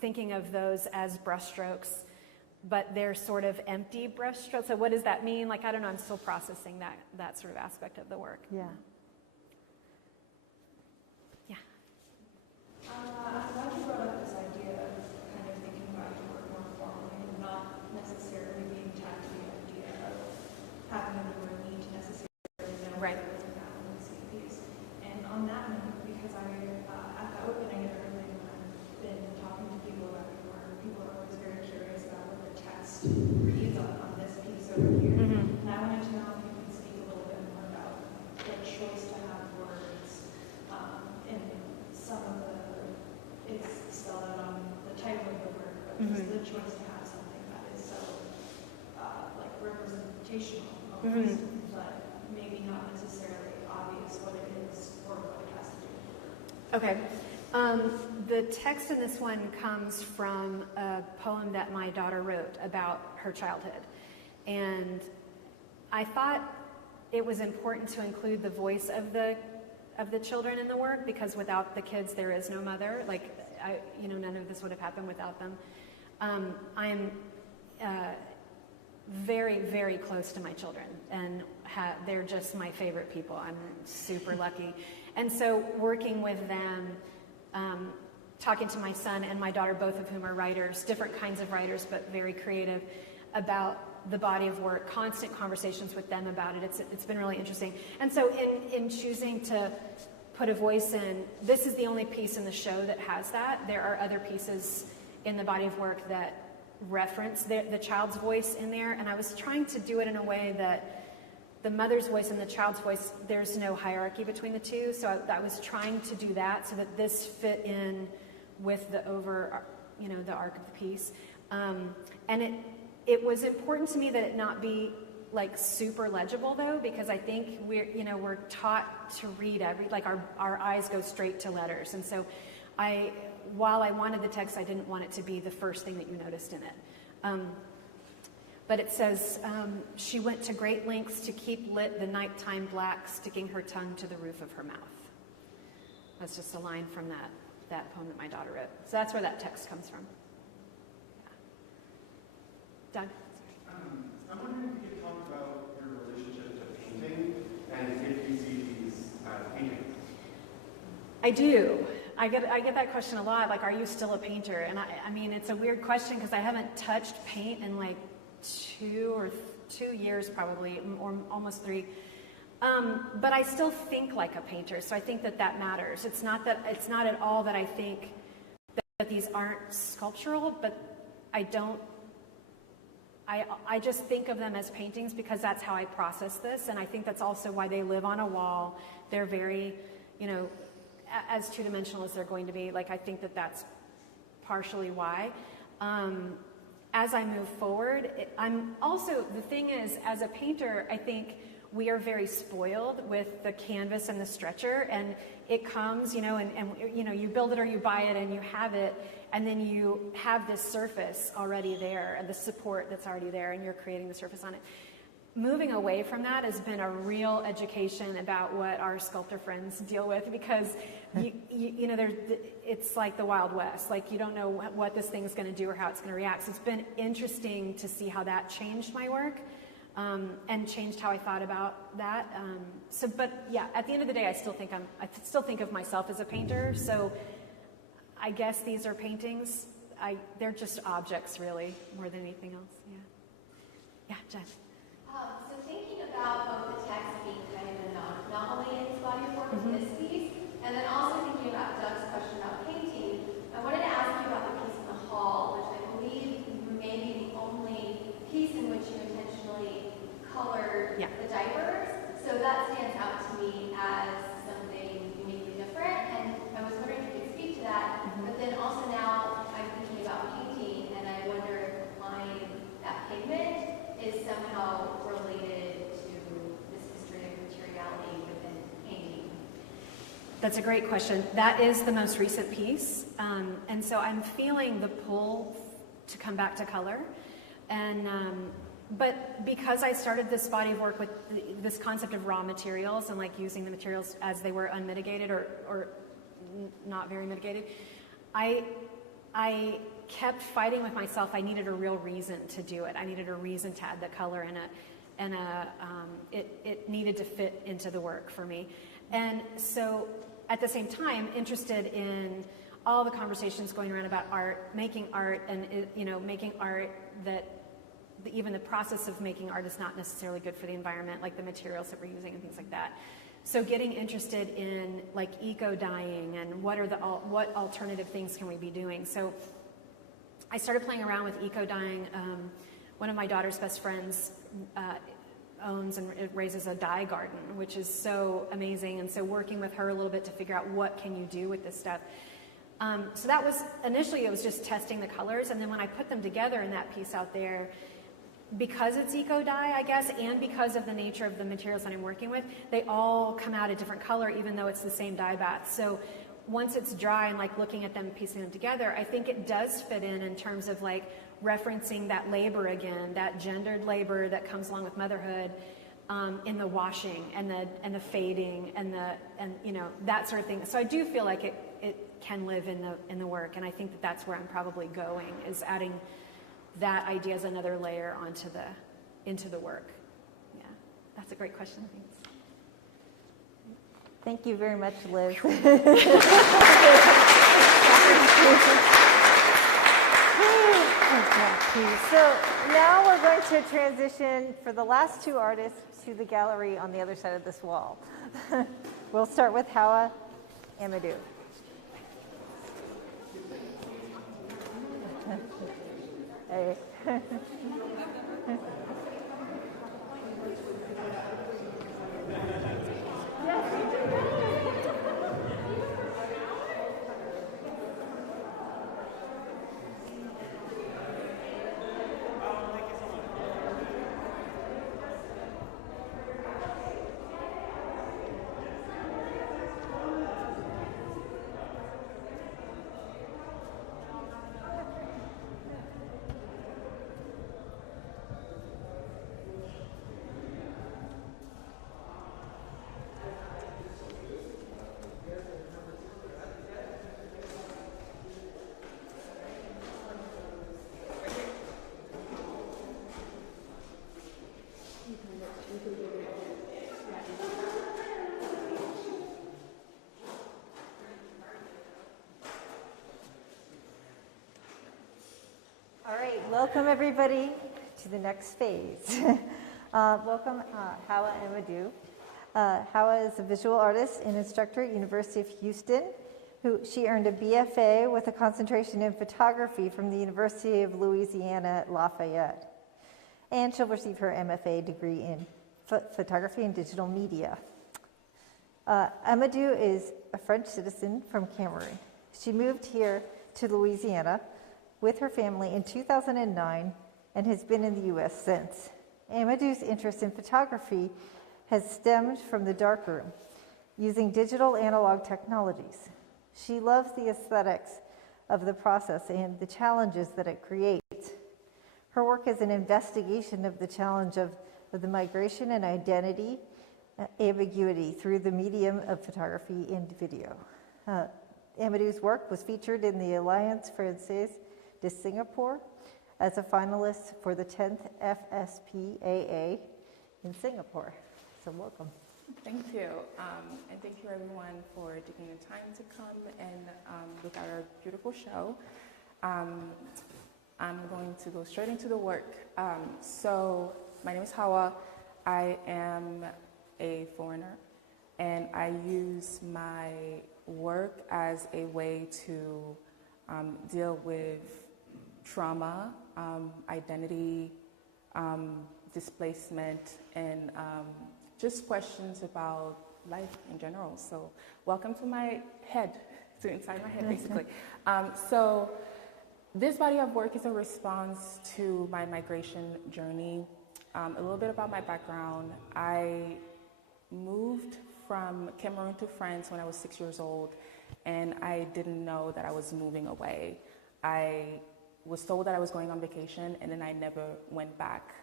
thinking of those as brushstrokes, but they're sort of empty brushstrokes. So what does that mean? I don't know, I'm still processing that sort of aspect of the work. Yeah. Yeah. I'm glad you brought up this idea of kind of thinking about your work more formally and not necessarily being tagged to the idea of having a viewer need to necessarily know Right. what's about in the same piece. And on that note, because at the opening and everything, when I've been talking to people about your work, people are always very curious about what the text reads on this piece over here. And I wanted to know if you could speak a little bit more about the choice to have words in some of it's spelled out on the title of the work, but the choice to have something that is so representational almost, but maybe not necessarily obvious what it is or what it has to do with the work. Okay. The text in this one comes from a poem that my daughter wrote about her childhood. And I thought it was important to include the voice of the children in the work, because without the kids there is no mother. None of this would have happened without them. I'm very, very close to my children, and they're just my favorite people. I'm super lucky. And so working with them, talking to my son and my daughter, both of whom are writers, different kinds of writers, but very creative, about the body of work, constant conversations with them about it. It's been really interesting. And so in choosing to put a voice in, this is the only piece in the show that has that. There are other pieces in the body of work that reference the child's voice in there, and I was trying to do it in a way that the mother's voice and the child's voice, there's no hierarchy between the two, so I was trying to do that so that this fit in with the the arc of the piece. And it was important to me that it not be super legible, though, because I think we're taught to read our eyes go straight to letters, and so while I wanted the text, I didn't want it to be the first thing that you noticed in it. But it says, she went to great lengths to keep lit the nighttime black, sticking her tongue to the roof of her mouth. That's just a line from that poem that my daughter wrote. So that's where that text comes from. Yeah. Doug? I'm wondering if you could talk about your relationship to painting and if you see these paintings. I do. I get that question a lot, like, are you still a painter? And I mean, it's a weird question because I haven't touched paint in like 2 years probably, or almost 3. But I still think like a painter, so I think that matters. It's not at all that I think that these aren't sculptural, but I just think of them as paintings because that's how I process this, and I think that's also why they live on a wall. They're very, as two-dimensional as they're going to be. Like, I think that's partially why. As I move forward, I'm also, the thing is, as a painter, I think we are very spoiled with the canvas and the stretcher, and it comes, and you build it or you buy it and you have it, and then you have this surface already there, and the support that's already there, and you're creating the surface on it. Moving away from that has been a real education about what our sculptor friends deal with, because it's like the Wild West. Like, you don't know what this thing's going to do or how it's going to react. So it's been interesting to see how that changed my work. And changed how I thought about that. But yeah, at the end of the day, I still think of myself as a painter. So I guess these are paintings. They're just objects, really, more than anything else. Yeah, Jen. So thinking about both the text being kind of an anomaly in its body of work with this piece, and then also thinking about Doug's question about painting, I wanted to ask you about the piece in the hall, which I believe may be the only piece in which you intentionally colored the diapers. So that stands out to me as something uniquely different, and I was wondering if you could speak to that. But then also now I'm thinking about painting, and I wonder if applying that pigment is somehow related to this history of materiality within painting. That's a great question. That is the most recent piece, and so I'm feeling the pull to come back to color, and but because I started this body of work with this concept of raw materials and like using the materials as they were unmitigated or not very mitigated, I kept fighting with myself. I needed a real reason to do it. I needed a reason to add the color and it needed to fit into the work for me. And so at the same time, interested in all the conversations going around about art, making art, and making art that even the process of making art is not necessarily good for the environment, like the materials that we're using and things like that. So getting interested in like eco-dyeing and what alternative things can we be doing. So I started playing around with eco-dyeing. One of my daughter's best friends owns and raises a dye garden, which is so amazing. And so working with her a little bit to figure out what can you do with this stuff. So that was, initially it was just testing the colors, and then when I put them together in that piece out there, because it's eco-dye, I guess, and because of the nature of the materials that I'm working with, they all come out a different color even though it's the same dye bath. So once it's dry and like looking at them, piecing them together, I think it does fit in terms of like referencing that labor again, that gendered labor that comes along with motherhood, in the washing and the fading and that sort of thing. So I do feel like it can live in the work, and I think that's where I'm probably going, is adding that idea as another layer into the work. Yeah, that's a great question. Thanks. Thank you very much, Liz. So now we're going to transition for the last 2 artists to the gallery on the other side of this wall. We'll start with Haoua Amadou. Hey. Welcome, everybody, to the next phase. Welcome, Haoua Amadou. Haoua is a visual artist and instructor at University of Houston. She earned a BFA with a concentration in photography from the University of Louisiana at Lafayette. And she'll receive her MFA degree in photography and digital media. Amadou is a French citizen from Cameroon. She moved here to Louisiana with her family in 2009 and has been in the U.S. since. Amadou's interest in photography has stemmed from the darkroom, using digital analog technologies. She loves the aesthetics of the process and the challenges that it creates. Her work is an investigation of the challenge of the migration and identity ambiguity through the medium of photography and video. Amadou's work was featured in the Alliance Française de Singapore as a finalist for the 10th FSPAA in Singapore. So welcome. Thank you. And thank you everyone for taking the time to come and look at our beautiful show. I'm going to go straight into the work. So my name is Haoua. I am a foreigner, and I use my work as a way to deal with trauma, identity, displacement, and just questions about life in general. So welcome to my head, to inside my head, basically. So this body of work is a response to my migration journey. A little bit about my background. I moved from Cameroon to France when I was 6 years old, and I didn't know that I was moving away. I was told that I was going on vacation, and then I never went back.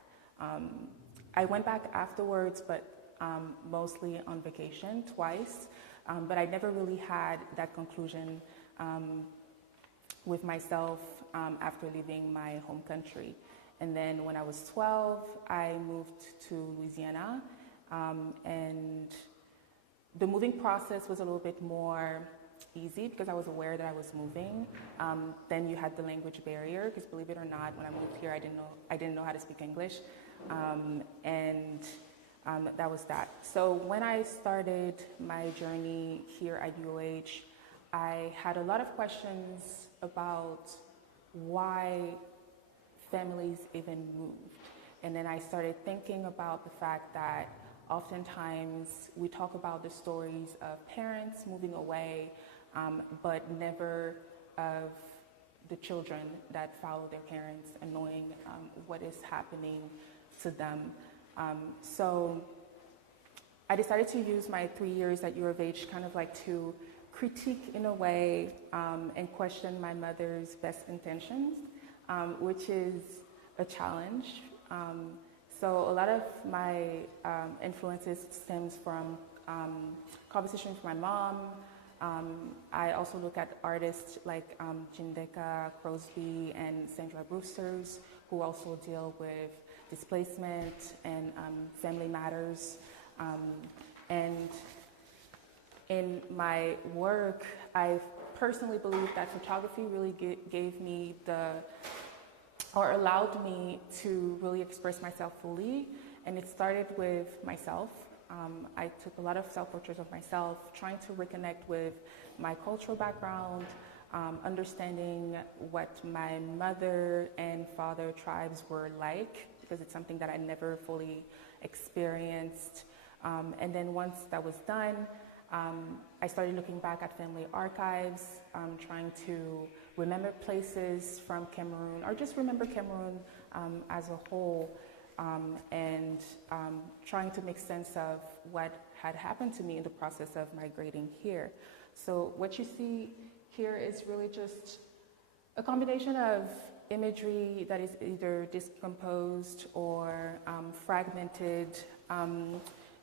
I went back afterwards, but mostly on vacation twice, but I never really had that conclusion with myself after leaving my home country. And then when I was 12, I moved to Louisiana, and the moving process was a little bit more easy because I was aware that I was moving. Then you had the language barrier, because believe it or not, when I moved here, I didn't know how to speak English, and that was that. So when I started my journey here at UOH, I had a lot of questions about why families even moved. And then I started thinking about the fact that oftentimes we talk about the stories of parents moving away, but never of the children that follow their parents and knowing what is happening to them. So I decided to use my 3 years at U of H kind of like to critique in a way and question my mother's best intentions, which is a challenge. So a lot of my influences stems from conversations with my mom. I also look at artists like Jindeka Crosby and Sandra Brewsters, who also deal with displacement and family matters. And in my work, I personally believe that photography really gave me or allowed me to really express myself fully. And it started with myself. I took a lot of self-portraits of myself, trying to reconnect with my cultural background, understanding what my mother and father tribes were like, because it's something that I never fully experienced. And then once that was done, I started looking back at family archives, trying to remember places from Cameroon, or just remember Cameroon as a whole, and trying to make sense of what had happened to me in the process of migrating here. So what you see here is really just a combination of imagery that is either decomposed or fragmented.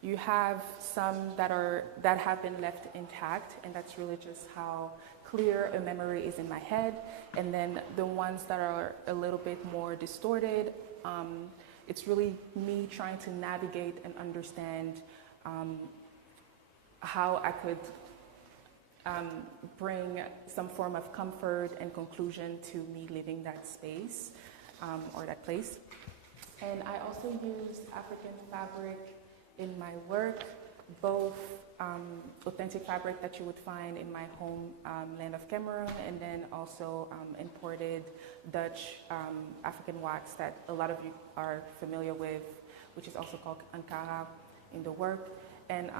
You have some that have been left intact, and that's really just how clear a memory is in my head. And then the ones that are a little bit more distorted, it's really me trying to navigate and understand how I could bring some form of comfort and conclusion to me leaving that space. or that place. And I also use African fabric in my work, both authentic fabric that you would find in my home land of Cameroon, and then also imported Dutch African wax that a lot of you are familiar with, which is also called Ankara in the work. And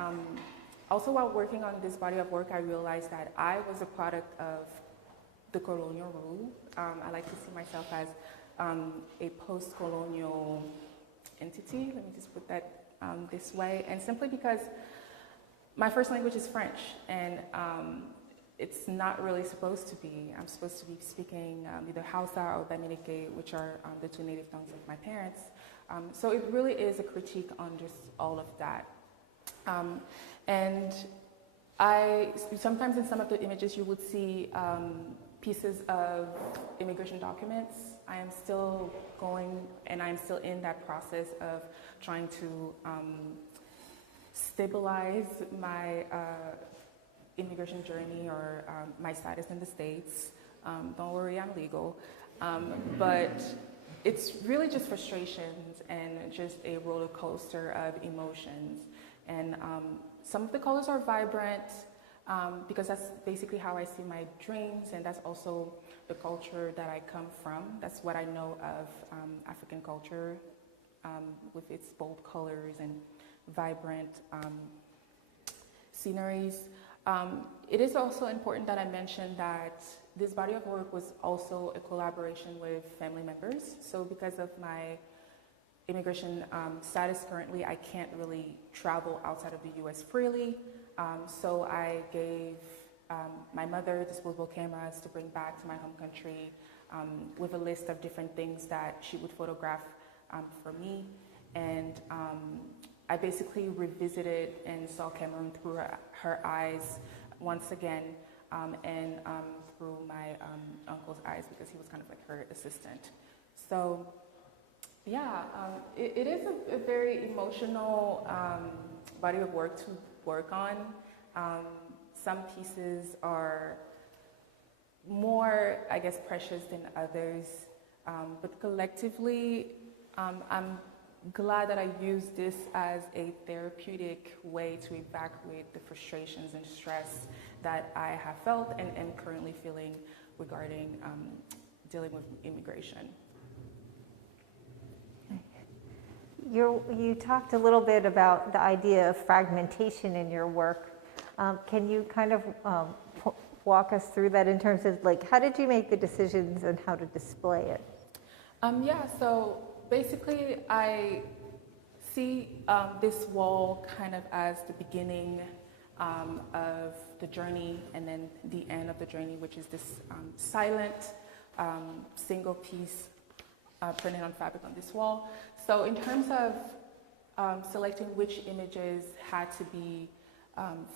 also while working on this body of work, I realized that I was a product of the colonial rule. I like to see myself as a post-colonial entity, let me just put that this way, and simply because my first language is French, and it's not really supposed to be. I'm supposed to be speaking either Haoua or Dominique, which are the two native tongues of my parents. So it really is a critique on just all of that. And sometimes in some of the images you would see pieces of immigration documents. I am still going, and I'm still in that process of trying to stabilize my immigration journey or my status in the States. Don't worry, I'm legal. But it's really just frustrations and just a roller coaster of emotions. And some of the colors are vibrant because that's basically how I see my dreams, and that's also the culture that I come from. That's what I know of African culture with its bold colors and vibrant sceneries. It is also important that I mention that this body of work was also a collaboration with family members. So because of my immigration status currently, I can't really travel outside of the US freely. So I gave my mother disposable cameras to bring back to my home country with a list of different things that she would photograph for me. And I basically revisited and saw Cameroon through her eyes once again, and through my uncle's eyes, because he was kind of like her assistant. So yeah, it is a very emotional body of work to work on. Some pieces are more, I guess, precious than others, but collectively, I'm glad that I use this as a therapeutic way to evacuate the frustrations and stress that I have felt and am currently feeling regarding dealing with immigration. You talked a little bit about the idea of fragmentation in your work. Can you kind of walk us through that in terms of, like, how did you make the decisions and how to display it? Yeah, so basically I see this wall kind of as the beginning of the journey, and then the end of the journey, which is this silent single piece printed on fabric on this wall. So in terms of selecting which images had to be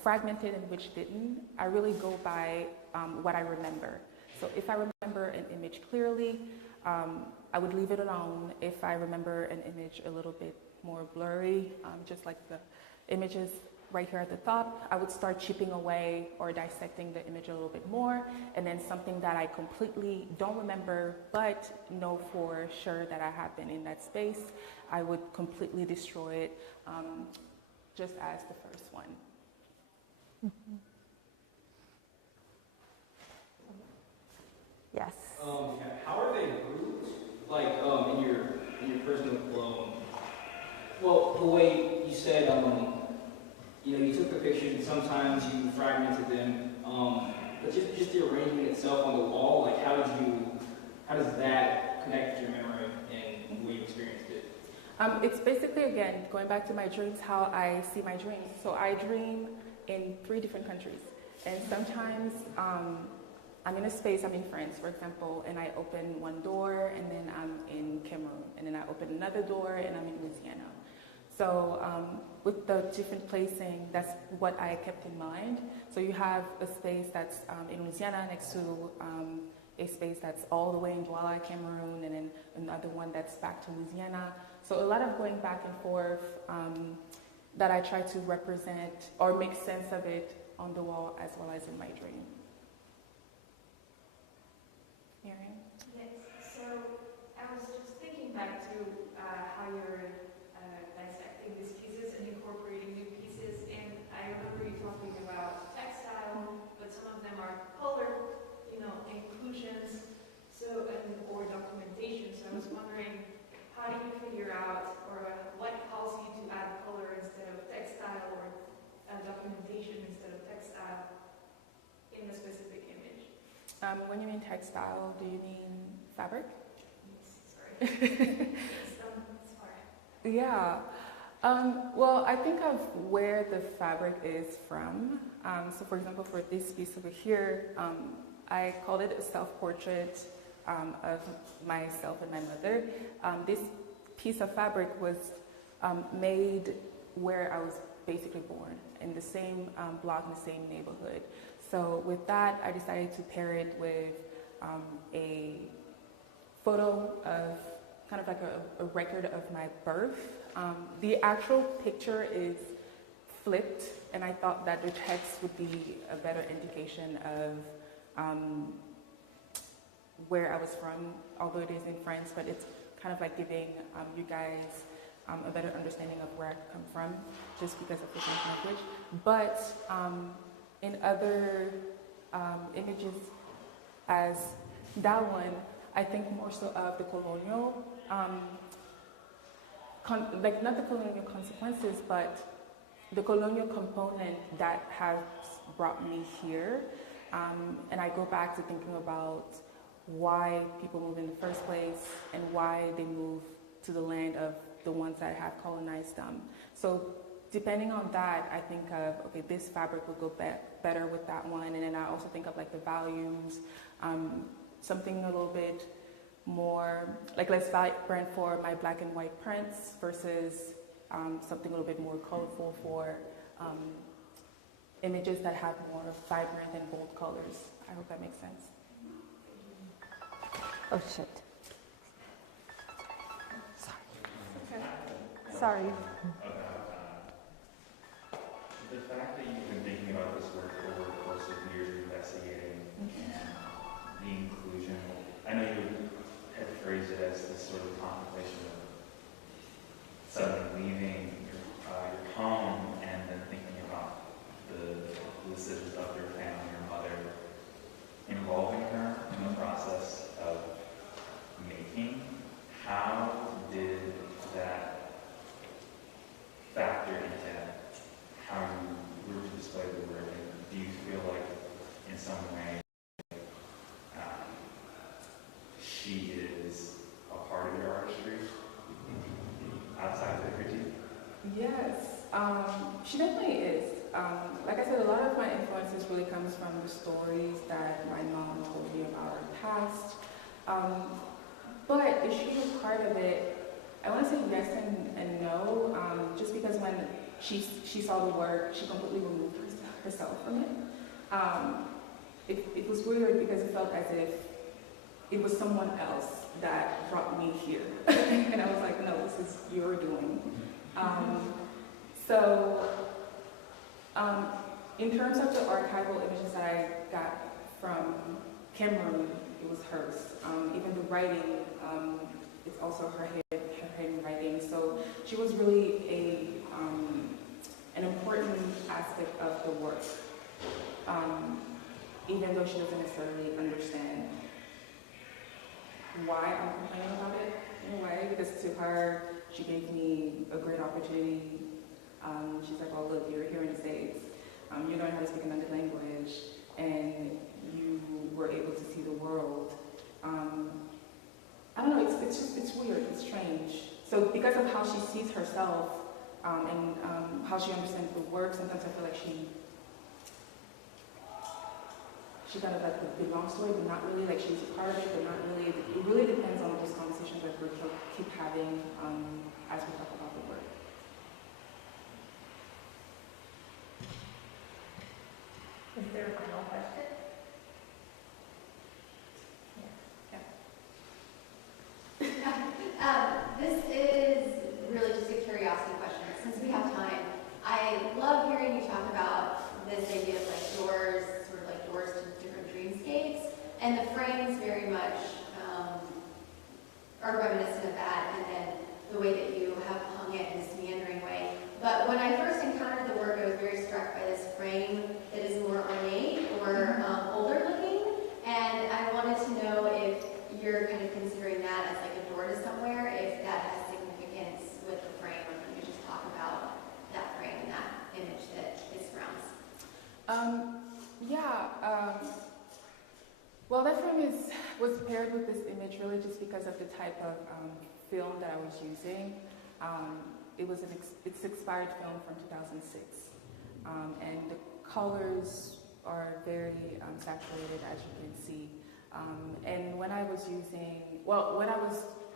fragmented and which didn't, I really go by what I remember. So if I remember an image clearly, I would leave it alone. If I remember an image a little bit more blurry, just like the images right here at the top, I would start chipping away or dissecting the image a little bit more, and then something that I completely don't remember but know for sure that I have been in that space, I would completely destroy it, just as the first one. Mm-hmm. Yes. How are they grouped? Like in your personal flow? Well, the way you said, you took the picture and sometimes you fragmented them, but just the arrangement itself on the wall, like how does that connect to your memory and the way you experienced it? It's basically, again, going back to my dreams, how I see my dreams. So I dream in 3 different countries, and sometimes I'm in a space, I'm in France, for example, and I open one door, and then I'm in Cameroon, and then I open another door, and I'm in Louisiana. So with the different placing, that's what I kept in mind. So you have a space that's in Louisiana next to a space that's all the way in Douala, Cameroon, and then another one that's back to Louisiana. So a lot of going back and forth that I try to represent or make sense of it on the wall as well as in my dream. Miriam? Yes, so I was When you mean textile, do you mean fabric? Sorry. Yeah. Well, I think of where the fabric is from. So for example, for this piece over here, I called it a self-portrait of myself and my mother. This piece of fabric was made where I was basically born, in the same block, in the same neighborhood. So with that, I decided to pair it with a photo of kind of like a record of my birth. The actual picture is flipped, and I thought that the text would be a better indication of where I was from, although it is in France, but it's kind of like giving you guys a better understanding of where I come from, just because of the French language. But in other images, as that one, I think more so of the colonial, like not the colonial consequences, but the colonial component that has brought me here. And I go back to thinking about why people move in the first place and why they move to the land of the ones that have colonized them. So depending on that, I think of, okay, this fabric would go better with that one. And then I also think of like the values, something a little bit more, like less vibrant for my black and white prints versus something a little bit more colorful for images that have more vibrant and bold colors. I hope that makes sense. Oh, shit. Sorry. The fact that you've been thinking about this work over the course of years investigating and the inclusion, I know you had phrased it as this sort of contemplation of suddenly leaving your home and then thinking about the decisions of your family, your mother, involving her in the process of making. How did that factor into how you were to display the work? And do you feel like in some way she is a part of your artistry outside of the critique? Yes, she definitely is. Like I said, a lot of my influences really comes from the stories that my mom told me about her past. But is she a part of it? I want to say yes and no, just because when she saw the work, she completely removed herself from it. It was weird because it felt as if it was someone else that brought me here. And I was like, no, this is your doing. In terms of the archival images that I got from Cameroon, it was hers. Even the writing, it's also her handwriting. So she was really an important aspect of the work, even though she doesn't necessarily understand why I'm complaining about it in a way, because to her, she gave me a great opportunity. She's like, oh look, you're here in the States, you know how to speak another language, and you were able to see the world. I don't know, it's weird, it's strange. So because of how she sees herself and how she understands the work, sometimes I feel like she kind of like belongs to it, but not really, like she's a part of it, but not really. It really depends on those conversations that we keep having as we talk about the work. Is there a final question? This is really just a curiosity question. Since we have time, I love hearing you talk about this idea of like doors, sort of like doors to different dreamscapes, and the frames very much are reminiscent of that, and then the way started with this image really just because of the type of film that I was using. It's expired film from 2006. And the colors are very saturated, as you can see. And when I was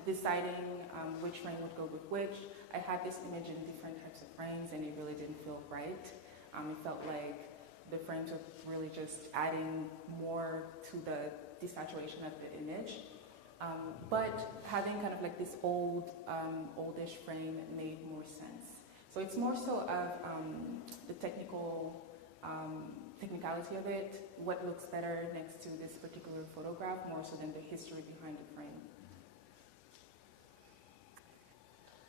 deciding which frame would go with which, I had this image in different types of frames, and it really didn't feel right. It felt like the frames were really just adding more to the desaturation of the image. But having kind of like this oldish frame made more sense. So it's more so of the technicality of it, what looks better next to this particular photograph, more so than the history behind the frame.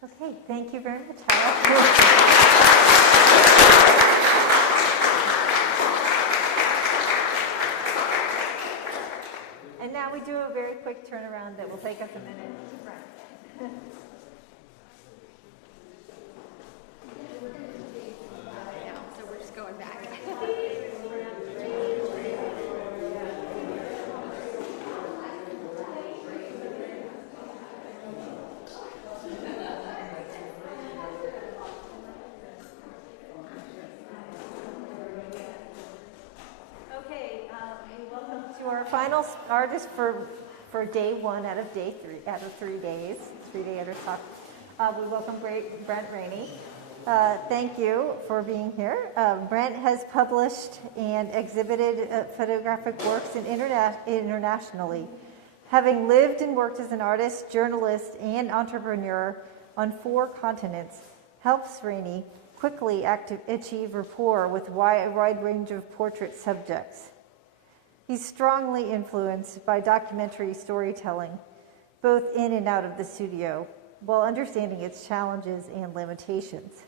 Okay, thank you very much, Haoua. And now we do a very quick turnaround that will take us a minute. So we're just going back. Okay, welcome to our final artist for day one out of 3 days, 3-day artist talk. We welcome Brent Reaney. Thank you for being here. Brent has published and exhibited photographic works internationally. Having lived and worked as an artist, journalist, and entrepreneur on 4 continents, helps Reaney quickly achieve rapport with a wide range of portrait subjects. He's strongly influenced by documentary storytelling, both in and out of the studio, while understanding its challenges and limitations.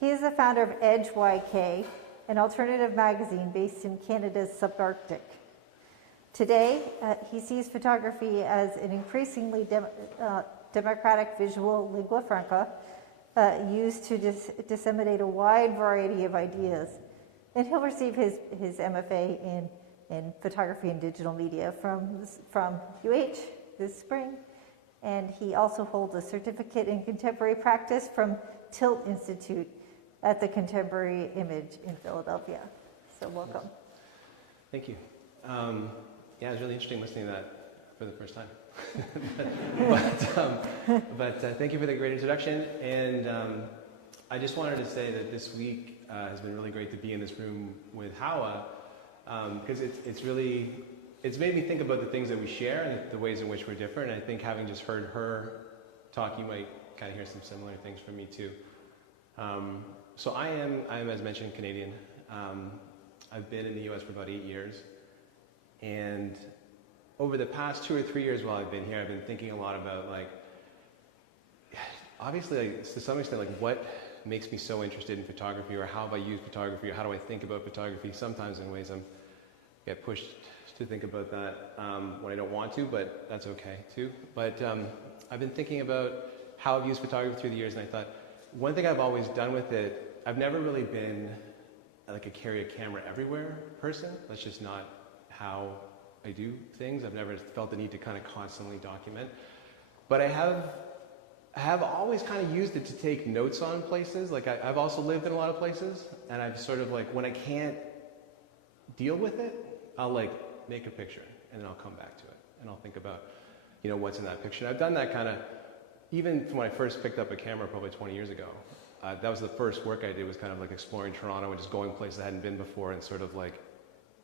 He is the founder of Edge YK, an alternative magazine based in Canada's subarctic. Today, he sees photography as an increasingly democratic visual lingua franca used to disseminate a wide variety of ideas. And he'll receive his MFA in photography and digital media from UH this spring. And he also holds a certificate in contemporary practice from Tilt Institute at the Contemporary Image in Philadelphia. So welcome. Thank you. Yeah, it was really interesting listening to that for the first time. but thank you for the great introduction. And I just wanted to say that this week has been really great to be in this room with Haoua, because it's made me think about the things that we share and the ways in which we're different. And I think having just heard her talk, you might kind of hear some similar things from me too. So I am, as mentioned, Canadian. I've been in the US for about 8 years. And over the past 2 or 3 years while I've been here, I've been thinking a lot about, like, obviously, like, to some extent, like, what makes me so interested in photography, or how have I used photography, or how do I think about photography? Sometimes in ways I get pushed to think about that when I don't want to, but that's okay too. But I've been thinking about how I've used photography through the years, and I thought, one thing I've always done with it, I've never really been like a carry a camera everywhere person. That's just not how I do things. I've never felt the need to kind of constantly document. But I have always kind of used it to take notes on places. Like I've also lived in a lot of places, and I've sort of like, when I can't deal with it, I'll like make a picture, and then I'll come back to it, and I'll think about, you know, what's in that picture. And I've done that kind of, even from when I first picked up a camera probably 20 years ago. That was the first work I did, was kind of like exploring Toronto and just going places I hadn't been before, and sort of like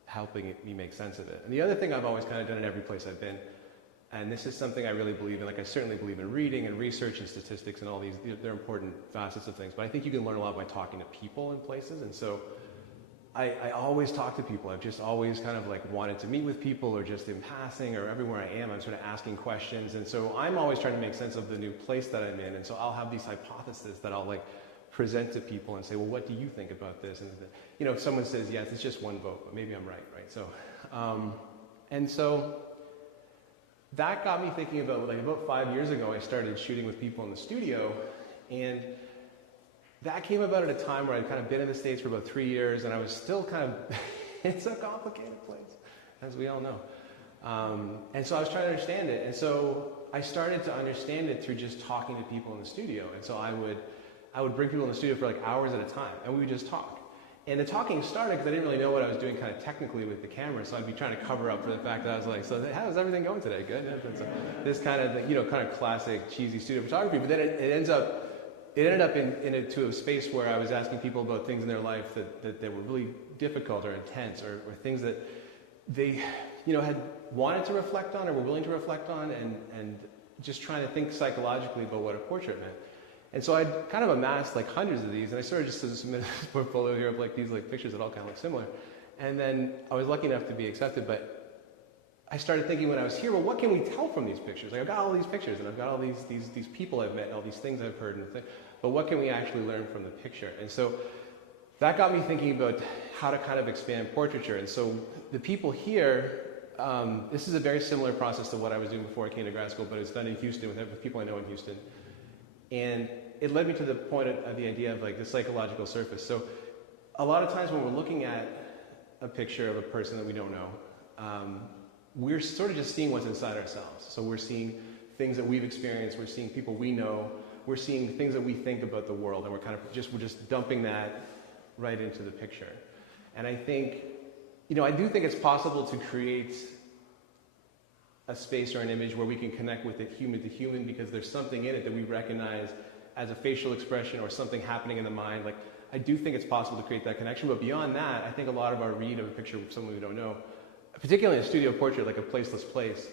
helping me make sense of it. And the other thing I've always kind of done in every place I've been, and this is something I really believe in, like I certainly believe in reading and research and statistics and all these, they're important facets of things, but I think you can learn a lot by talking to people in places. And so I always talk to people. I've just always kind of like wanted to meet with people, or just in passing, or everywhere I am, I'm sort of asking questions. And so I'm always trying to make sense of the new place that I'm in. And so I'll have these hypotheses that I'll like present to people and say, well, what do you think about this? And you know, if someone says, yes, it's just one vote, but maybe I'm right? So, and so that got me thinking about, like, about 5 years ago, I started shooting with people in the studio, and that came about at a time where I'd kind of been in the States for about 3 years, and I was still kind of, it's a complicated place, as we all know. And so I was trying to understand it. And so I started to understand it through just talking to people in the studio. And so I would bring people in the studio for like hours at a time, and we would just talk. And the talking started because I didn't really know what I was doing kind of technically with the camera, so I'd be trying to cover up for the fact that I was like, so how's everything going today? Good? This kind of, kind of classic cheesy studio photography. But then it ended up into a space where I was asking people about things in their life that were really difficult or intense, or things that they, had wanted to reflect on or were willing to reflect on, and just trying to think psychologically about what a portrait meant. And so I'd kind of amassed like hundreds of these, and I sort of just submitted a portfolio here of like these like pictures that all kind of look similar. And then I was lucky enough to be accepted, but I started thinking when I was here, well, what can we tell from these pictures? Like, I've got all these pictures, and I've got all these people I've met, and all these things I've heard, but what can we actually learn from the picture? And so that got me thinking about how to kind of expand portraiture. And so the people here, this is a very similar process to what I was doing before I came to grad school, but it's done in Houston with people I know in Houston. And it led me to the point of the idea of like the psychological surface. So a lot of times when we're looking at a picture of a person that we don't know, we're sort of just seeing what's inside ourselves. So we're seeing things that we've experienced, we're seeing people we know, we're seeing things that we think about the world, and we're just dumping that right into the picture. And I think, I do think it's possible to create a space or an image where we can connect with it human to human, because there's something in it that we recognize as a facial expression or something happening in the mind. Like, I do think it's possible to create that connection, but beyond that, I think a lot of our read of a picture of someone we don't know, particularly in a studio portrait, like a placeless place,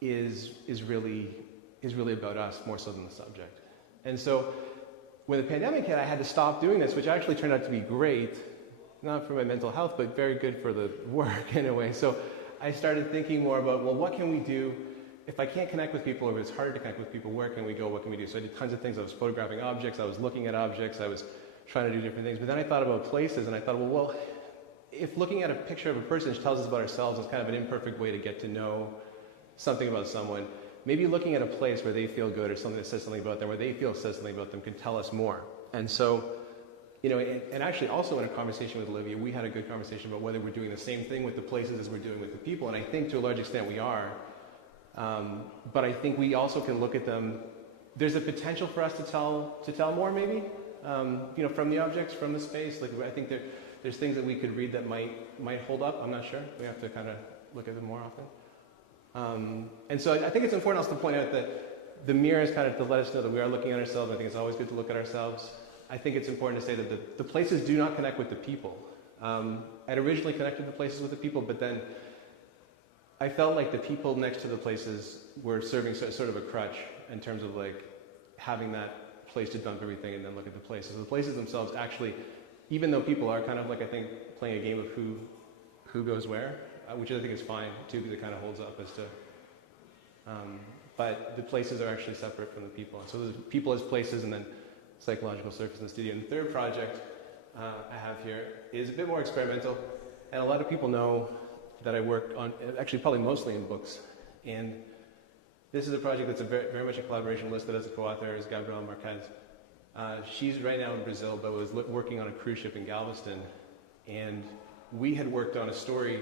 is really about us more so than the subject. And so when the pandemic hit, I had to stop doing this, which actually turned out to be great, not for my mental health, but very good for the work in a way. So I started thinking more about, well, what can we do if I can't connect with people, or if it's harder to connect with people, where can we go, what can we do? So I did tons of things. I was photographing objects, I was looking at objects, I was trying to do different things. But then I thought about places, and I thought, well, if looking at a picture of a person tells us about ourselves is kind of an imperfect way to get to know something about someone, maybe looking at a place where they feel good, or something that says something about them, where they feel says something about them, can tell us more. And so, and actually also in a conversation with Olivia, we had a good conversation about whether we're doing the same thing with the places as we're doing with the people, and I think to a large extent we are. But I think we also can look at them. There's a potential for us to tell more, maybe, from the objects, from the space. Like, I think there's things that we could read that might hold up. I'm not sure. We have to kind of look at them more often. And so I think it's important also to point out that the mirror is kind of to let us know that we are looking at ourselves. I think it's always good to look at ourselves. I think it's important to say that the places do not connect with the people. I'd originally connected the places with the people, but then I felt like the people next to the places were serving sort of a crutch in terms of like having that place to dump everything and then look at the places. So the places themselves actually, even though people are kind of like, I think, playing a game of who goes where, which I think is fine too, because it kind of holds up as to, but the places are actually separate from the people. So there's people as places, and then psychological surface in the studio. And the third project I have here is a bit more experimental, and a lot of people know that I work on, actually probably mostly in books. And this is a project that's very much a collaboration. Listed as a co-author is Gabriela Marquez. She's right now in Brazil, but was working on a cruise ship in Galveston. And we had worked on a story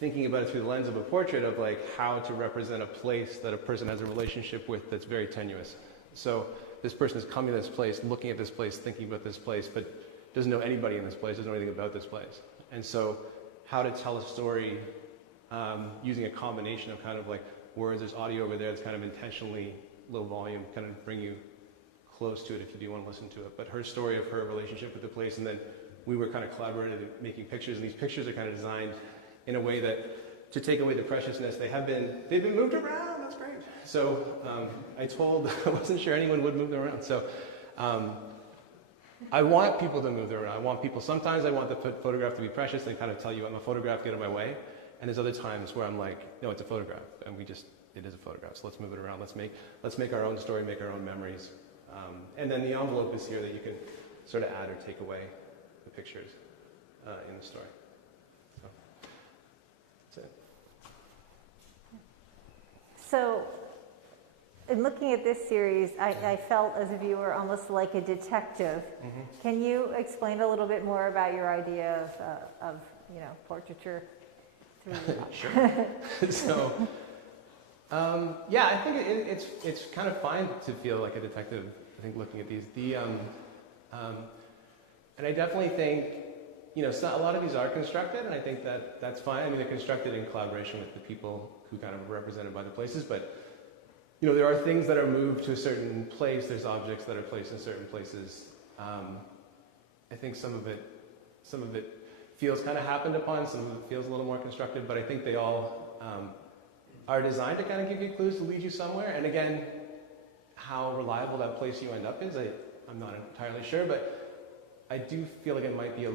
thinking about it through the lens of a portrait of like how to represent a place that a person has a relationship with that's very tenuous. So this person is coming to this place, looking at this place, thinking about this place, but doesn't know anybody in this place, doesn't know anything about this place. And so how to tell a story using a combination of kind of like words, there's audio over there that's kind of intentionally low volume, kind of bring you close to it if you do want to listen to it. But her story of her relationship with the place, and then we were kind of collaborating and making pictures, and these pictures are kind of designed in a way that to take away the preciousness. They've been moved around, that's great. So I wasn't sure anyone would move them around. So I want people to move them around. Sometimes I want the photograph to be precious. They kind of tell you I'm a photograph, get out of my way. And there's other times where I'm like, no, it's a photograph, and it is a photograph. So let's move it around. Let's make our own story, make our own memories. And then the envelope is here that you can sort of add or take away the pictures in the story. So that's it. So, in looking at this series, I felt as if you were almost like a detective. Mm-hmm. Can you explain a little bit more about your idea of portraiture Sure. So, yeah, I think it's kind of fine to feel like a detective. I think looking at these, and I definitely think, you know, a lot of these are constructed, and I think that's fine. I mean, they're constructed in collaboration with the people who kind of are represented by the places, but you know, there are things that are moved to a certain place. There's objects that are placed in certain places. I think some of it feels kind of happened upon. Some of it feels a little more constructed, but I think they all are designed to kind of give you clues to lead you somewhere. And again, how reliable that place you end up is, I'm not entirely sure, but I do feel like it might be a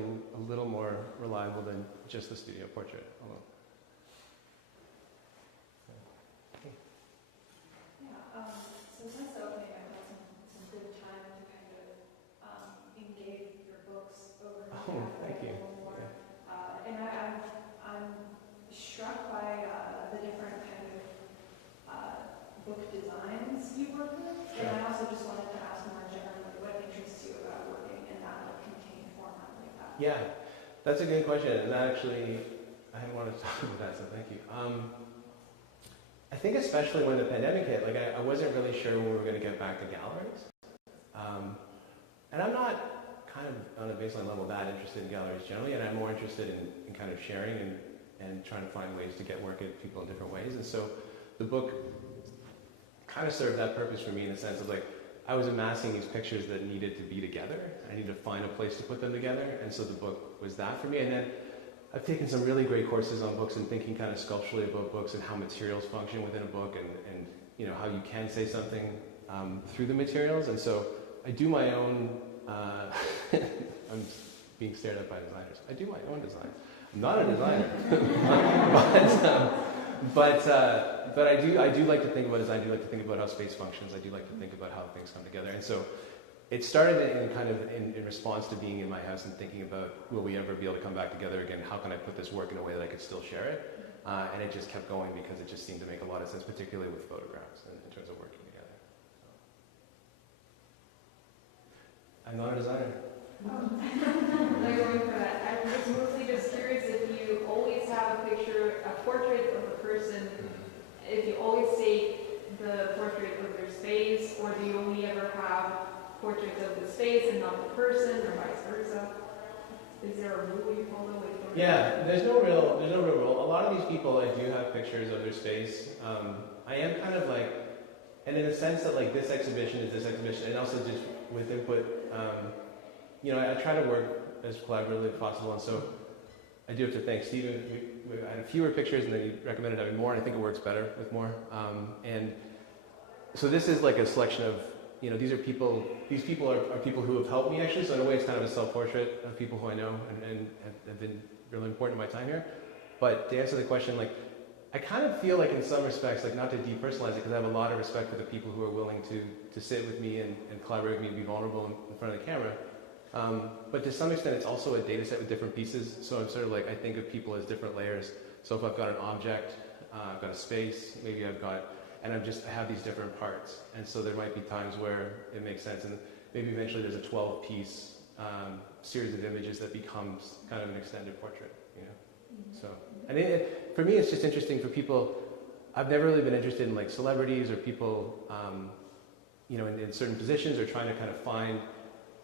little more reliable than just the studio portrait alone. So since the opening, I've had some good time to kind of engage your books over and over Thank you. a little more. And I'm struck by the different kind of book designs you work with. Sure. And I also just wanted to ask more generally what interests you about working in that like contained format like that. Yeah, that's a good question, and that actually, I hadn't wanted to talk about that, so thank you. I think especially when the pandemic hit, like I wasn't really sure when we were going to get back to galleries. And I'm not kind of on a baseline level that interested in galleries generally, and I'm more interested in kind of sharing and trying to find ways to get work at people in different ways. And so the book kind of served that purpose for me in the sense of like, I was amassing these pictures that needed to be together. I needed to find a place to put them together, and so the book was that for me. And then I've taken some really great courses on books and thinking kind of sculpturally about books and how materials function within a book, and you know how you can say something through the materials. And so I do my own. I'm being stared at by designers. I do my own design. I'm not a designer, but I do like to think about design. I do like to think about how space functions. I do like to think about how things come together. And so it started in response to being in my house and thinking about, will we ever be able to come back together again? How can I put this work in a way that I could still share it? And it just kept going because it just seemed to make a lot of sense, particularly with photographs in terms of working together. I'm not a designer. Like going for that, I was mostly just curious if you always have a picture, a portrait of a person, if you always take the portrait of their space, or do you only ever have portraits of the space and not the person, or vice versa? Is there a rule you follow with photographs? Yeah, there's no real rule. A lot of these people, I do have pictures of their space. I am kind of like, and in the sense that like this exhibition is this exhibition, and also just with input, you know, I try to work as collaboratively as possible, and so I do have to thank Stephen. We had fewer pictures, and then he recommended having more, and I think it works better with more. And so this is like a selection of, you know, these people are people who have helped me actually, so in a way it's kind of a self-portrait of people who I know and have been really important in my time here. But to answer the question, like, I kind of feel like in some respects, like not to depersonalize it, because I have a lot of respect for the people who are willing to sit with me and collaborate with me and be vulnerable in front of the camera. But to some extent, it's also a data set with different pieces. So I'm sort of like, I think of people as different layers. So if I've got an object, I've got a space, maybe I have these different parts. And so there might be times where it makes sense. And maybe eventually there's a 12-piece series of images that becomes kind of an extended portrait, you know? So, and for me, it's just interesting for people. I've never really been interested in like celebrities or people, you know, in certain positions, or trying to kind of find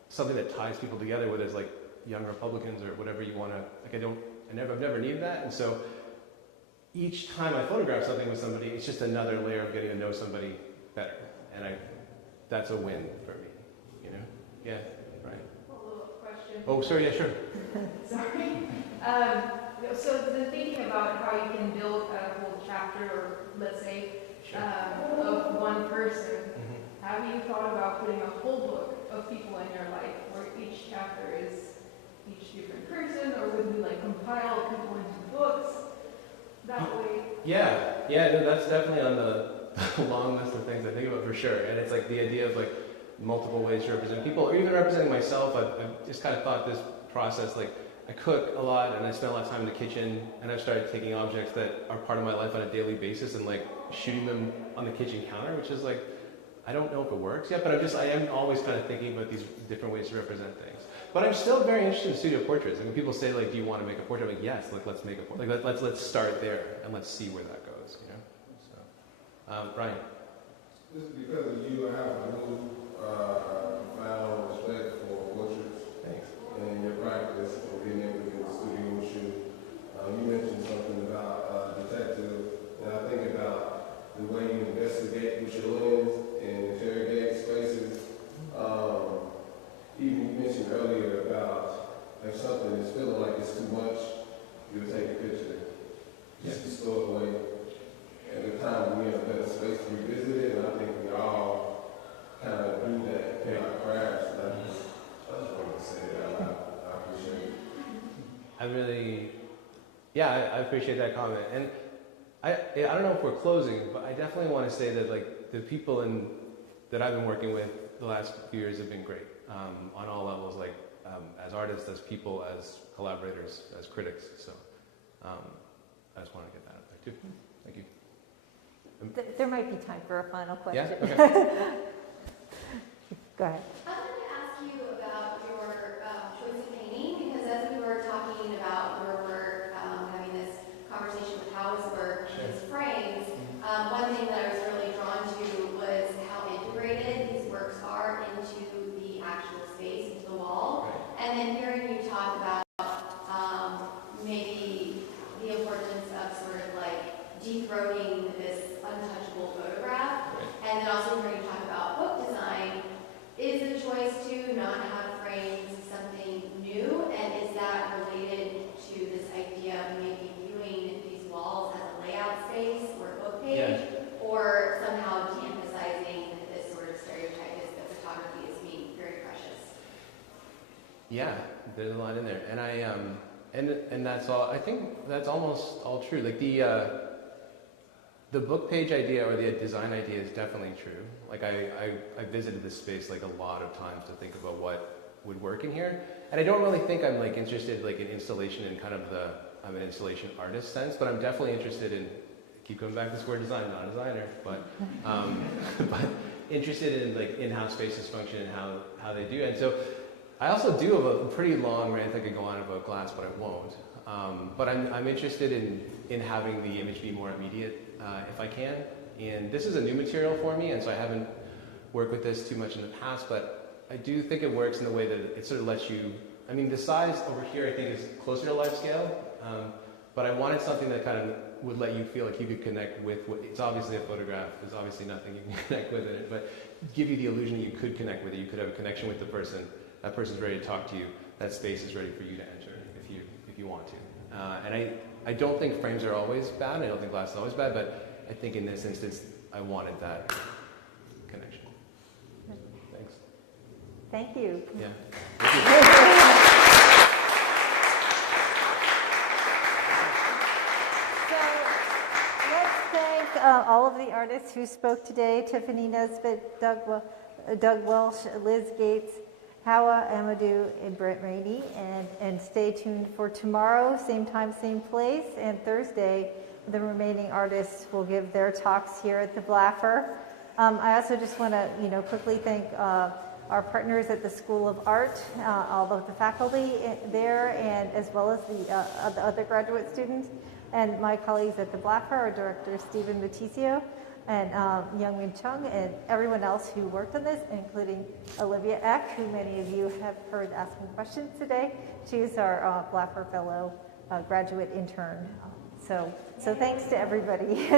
something that ties people together, whether it's like young Republicans or whatever you want to, like I've never needed that. And so each time I photograph something with somebody, it's just another layer of getting to know somebody better. And that's a win for me, you know? Yeah, right. A little question. Oh, sorry, yeah, sure. Sorry. So the thinking about how you can build a whole chapter, or let's say, of one person, have you thought about putting a whole book of people in your life, where each chapter is each different person, or would you like compile people into books that way? Yeah, no, that's definitely on the long list of things I think about for sure. And it's like the idea of like multiple ways to represent people, or even representing myself. I've just kind of thought this process, like I cook a lot and I spend a lot of time in the kitchen, and I've started taking objects that are part of my life on a daily basis and like shooting them on the kitchen counter, which is like, I don't know if it works yet, but I am always kind of thinking about these different ways to represent things. But I'm still very interested in studio portraits. I mean, people say like, do you want to make a portrait? I'm like, yes, like let's make a portrait. Like let's start there and let's see where that goes. You know. So, Brian. This is because of you. I have a new found respect for portraits. Thanks. And your practice and being able to get the studio shoot. You mentioned something about detective, and I think about the way you investigate with your lens and interrogate spaces. Even you mentioned earlier about if something is feeling like it's too much, you would take a picture, just to store it away. At the time, we in a better space to revisit it, and I think we all kind of do that in our crafts. And I just wanted to say that out loud. I appreciate it. I appreciate that comment. And I don't know if we're closing, but I definitely want to say that like the people that I've been working with the last few years have been great on all levels, like as artists, as people, as collaborators, as critics. So I just want to get that out there too. Thank you. There might be time for a final question. Yeah? Okay. Go ahead. I wanted to ask you about your choice of painting, because as we were talking about your work, having this conversation with Haoua's work, his frames, one thing that I was really drawn to was how integrated these works are into the actual space, into the wall. And then hearing you talk about maybe the importance of sort of like dethroning this untouchable photograph, and then also hearing you talk about book design. Is the choice to not have frames something new, and is that related to this idea of maybe viewing these walls as a layout space or a book page, or somehow de-emphasizing this sort of stereotype is that photography is being very precious? Yeah, there's a lot in there, and and that's all. I think that's almost all true. Like the book page idea or the design idea is definitely true. Like I visited this space like a lot of times to think about what would work in here, and I don't really think I'm like interested like in installation in kind of I'm an installation artist sense, but I'm definitely interested in, keep coming back to this word design, not a designer, but interested in like in how spaces function and how they do. And so I also do have a pretty long rant I could go on about glass, but I won't. But I'm interested in having the image be more immediate if I can. And this is a new material for me, and so I haven't worked with this too much in the past, but I do think it works in the way that it sort of lets you, I mean, the size over here I think is closer to life scale, but I wanted something that kind of would let you feel like you could connect with, it's obviously a photograph, there's obviously nothing you can connect with in it, but give you the illusion that you could connect with it, you could have a connection with the person, that person's ready to talk to you, that space is ready for you to enter if you want to. And I don't think frames are always bad, I don't think glass is always bad, but I think in this instance, I wanted that connection. Thanks. Thank you. Yeah. So let's thank all of the artists who spoke today: Tiffany Nesbit, Doug Welsh, Liz Gates, Haoua Amadou, and Brent Reaney. And stay tuned for tomorrow, same time, same place, and Thursday. The remaining artists will give their talks here at the Blaffer. I also just want to, quickly thank our partners at the School of Art, all of the faculty there, and as well as the other graduate students, and my colleagues at the Blaffer, our director Stephen Matticio, and Youngmin Chung, and everyone else who worked on this, including Olivia Eck, who many of you have heard asking questions today. She's our Blaffer Fellow graduate intern. So thanks to everybody.